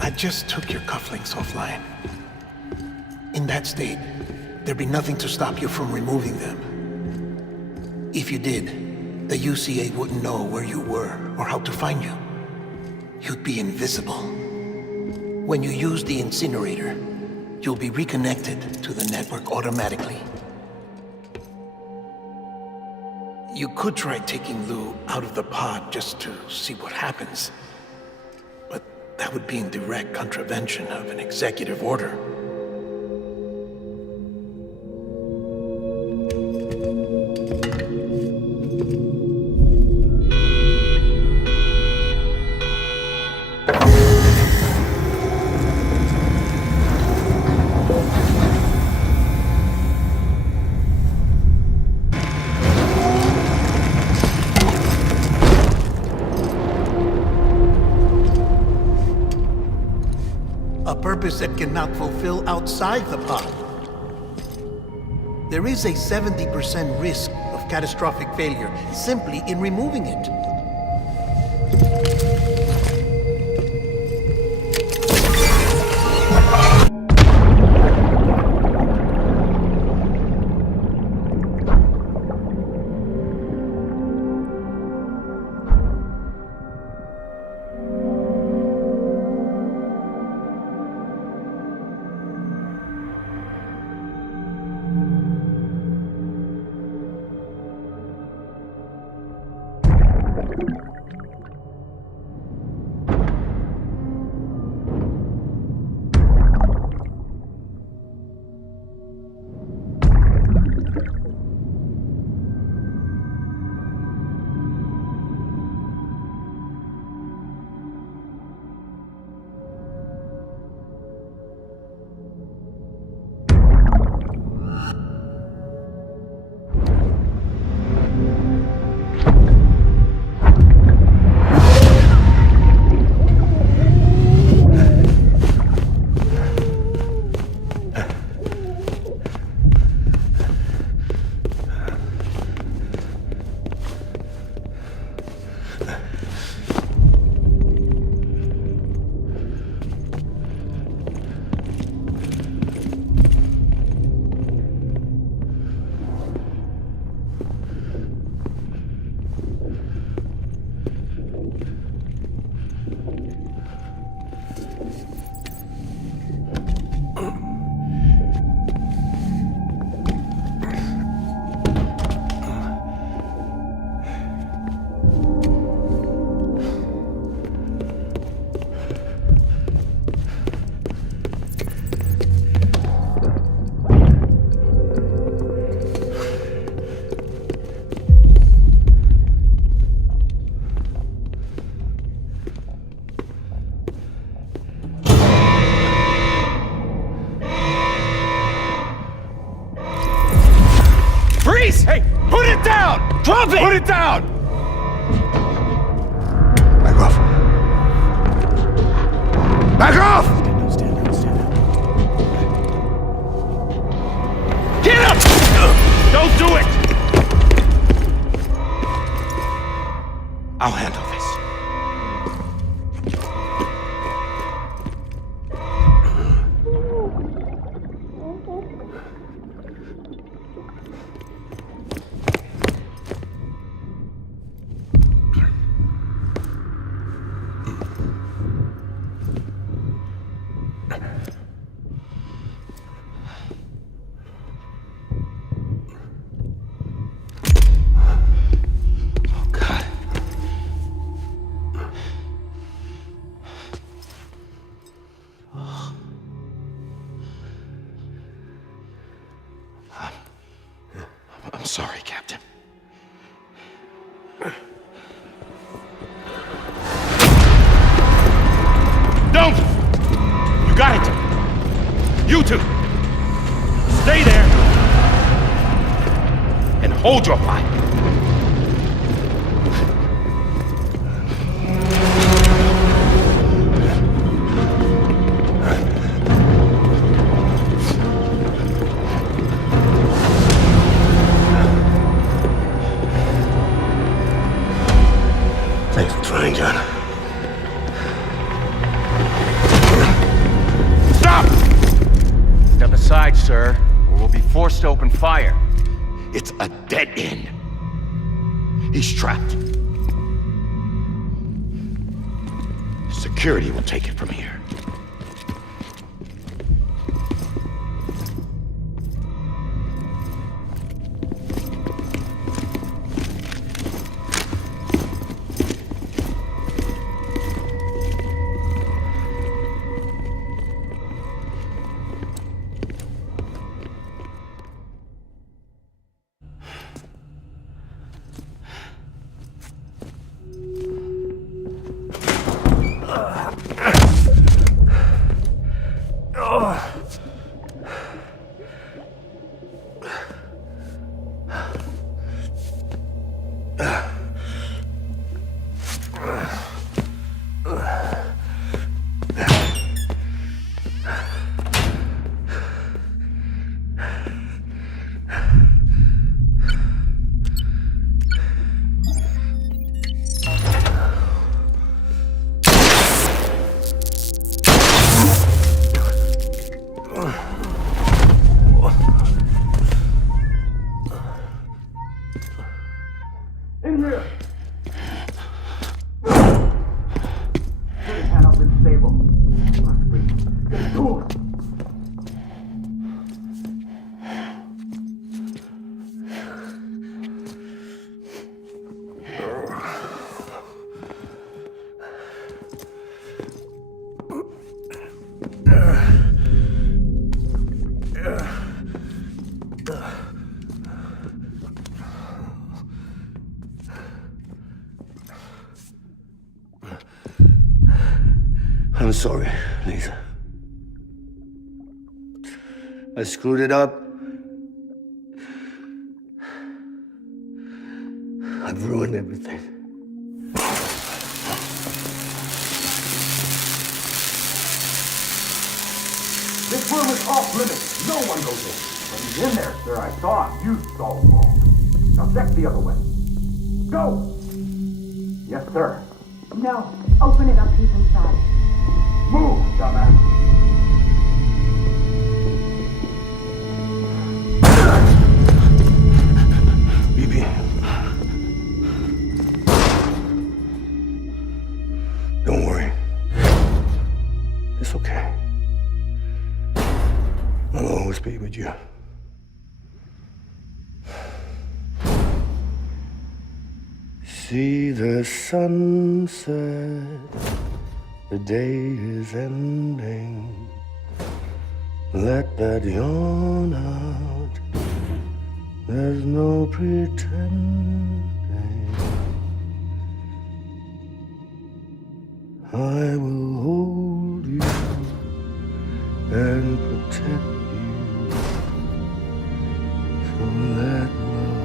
I just took your cufflinks offline. In that state, there'd be nothing to stop you from removing them. If you did, the UCA wouldn't know where you were or how to find you. You'd be invisible. When you use the incinerator, you'll be reconnected to the network automatically. You could try taking Lou out of the pod just to see what happens. But that would be in direct contravention of an executive order. A purpose that cannot fulfill outside the pod. There is a 70% risk of catastrophic failure simply in removing it. face! Hey, put it down! Drop it! Put it down! Back off. Back off! Get up! Don't do it! I'll handle this. I'm sorry, Captain. Don't! You got it! You two! Stay there! And hold your fire! Thanks for trying, John. Stop! Step aside, sir, or we'll be forced to open fire. It's a dead end. He's trapped. Security will take it from here. I'm sorry, Lisa. I screwed it up. I've ruined everything. This room is off limits. No one goes in. But he's in there, sir. I saw him. You saw him wrong. Now check the other way. Go! Yes, sir. No. Open it up. He's inside. Move, dumbass. BB. Don't worry. It's okay. I'll always be with you. See the sunset. The day is ending. Let that yawn out. There's no pretending. I will hold you and protect you. So let love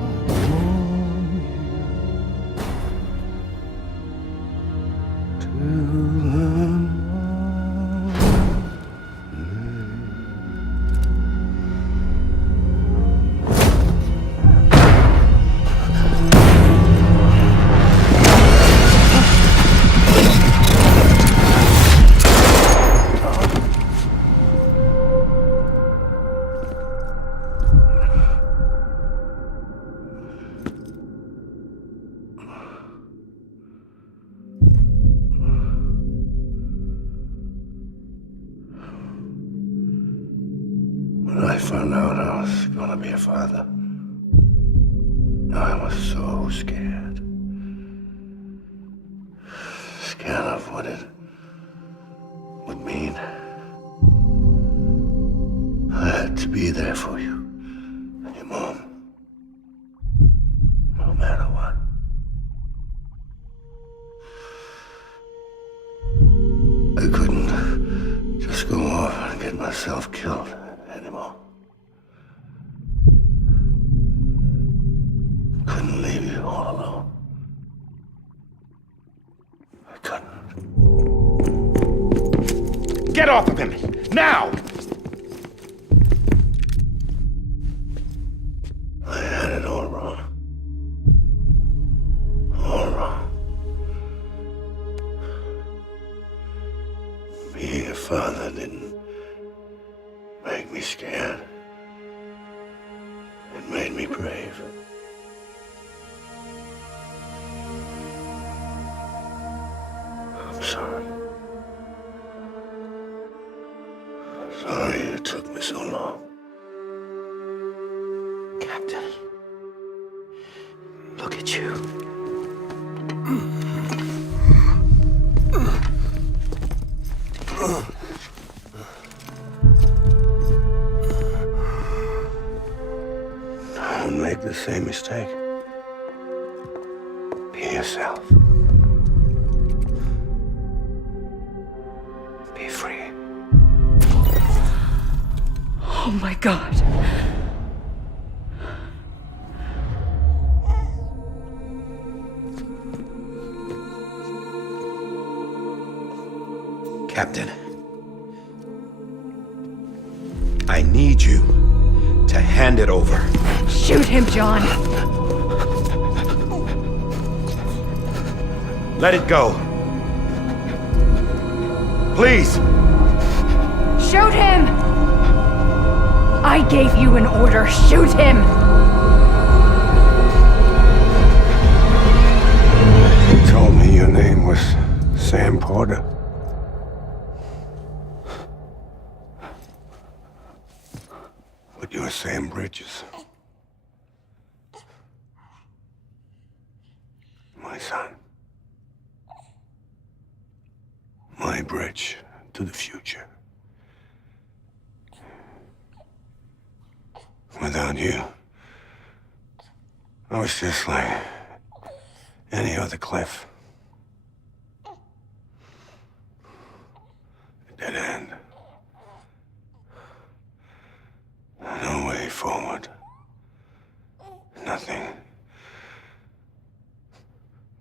I found out I was gonna be a father, I was so scared. Scared of what it would mean. I had to be there for you and your mom, no matter what. I couldn't just go off and get myself killed anymore. Couldn't leave you all alone. I couldn't. Get off of him! Now! I had it all wrong. All wrong. Being a father didn't make me scared. It made me brave. I'm sorry. Sorry it took me so long. Captain, look at you. Don't make the same mistake. Be yourself. Be free. Oh my God. Captain, I need you to hand it over. Shoot him, John. Let it go. Please! Shoot him! I gave you an order. Shoot him! You told me your name was Sam Porter. But you're Sam Bridges. My son. My bridge to the future. Without you, I was just like any other Cliff. A dead end. No way forward. Nothing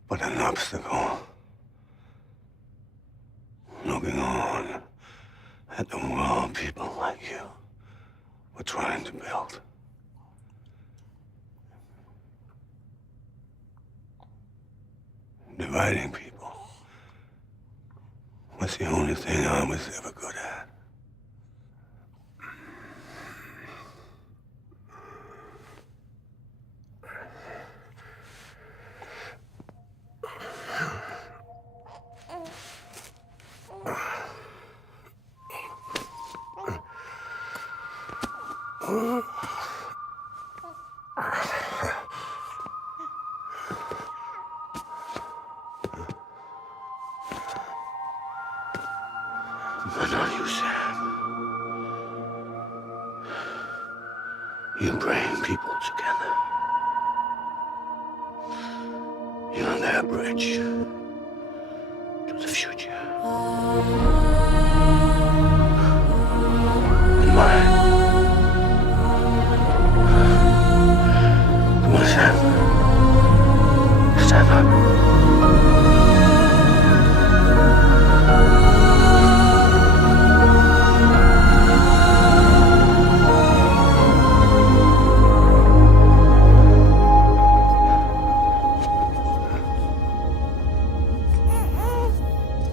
but an obstacle. Looking on at the world people like you were trying to build. Dividing people was the only thing I was ever good at. But not you, Sam. You bring people together. You're their bridge to the future. And mine. Come on, Sam. Stand up.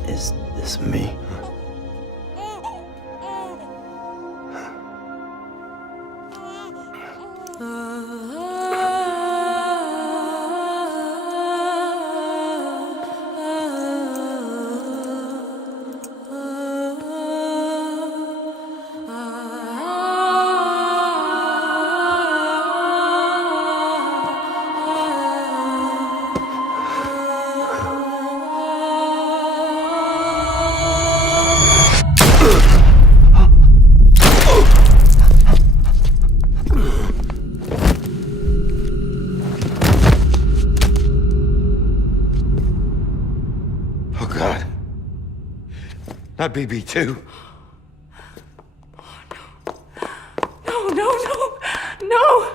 Is this me? Not BB2. No, no, no, no!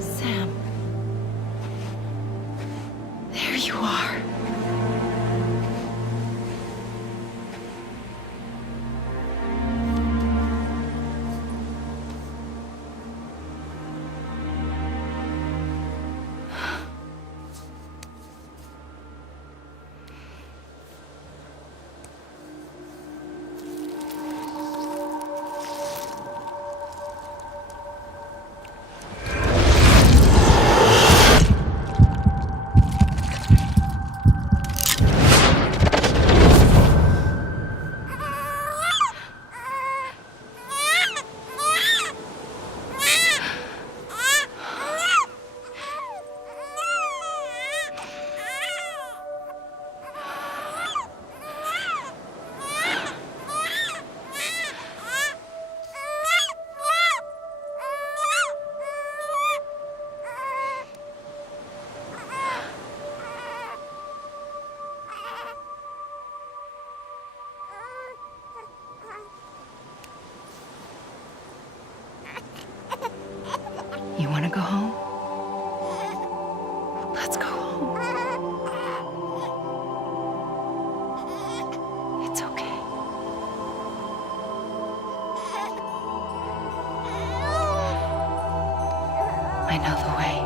Sam. There you are. You want to go home? Let's go home. It's okay. I know the way.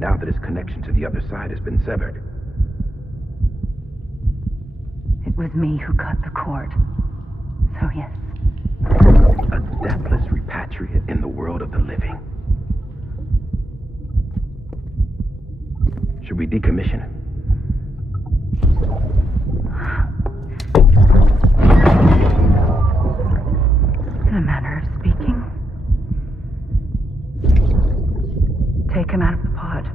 now that his connection to the other side has been severed. It was me who cut the cord. So yes. A deathless repatriate in the world of the living. Should we decommission him? in a manner of speaking. Take him out of the pod.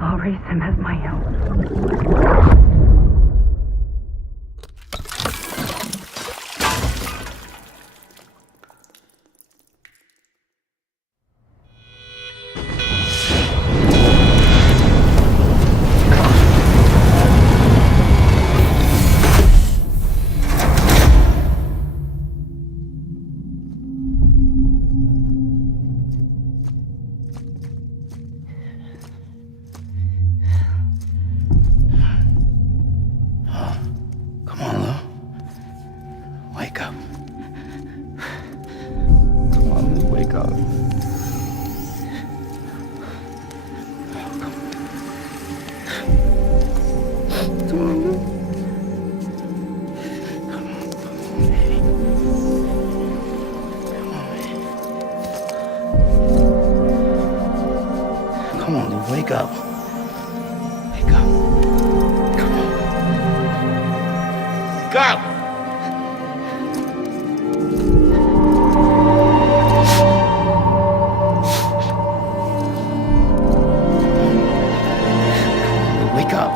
I'll raise him as my own. Come on, Lou. Wake up. Come on, Lou, wake up. Come on, Lou. Come on, Lou, wake up. Wake up. Come on. Wake up! Wake up.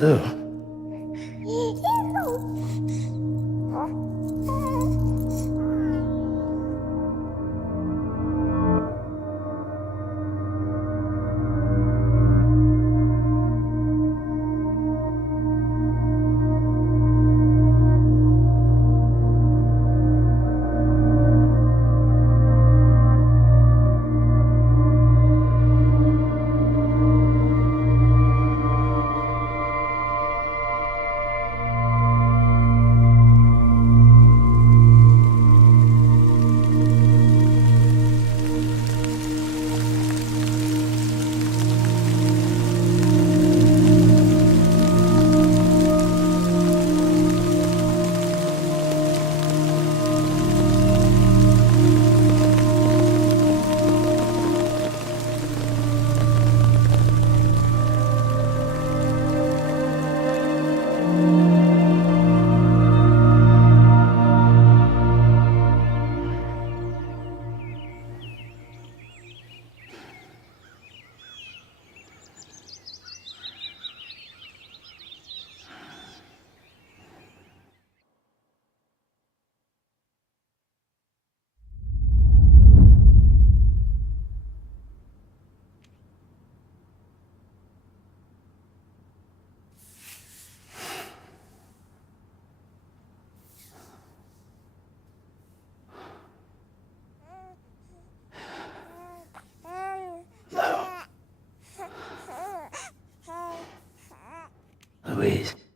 Lou. Louise.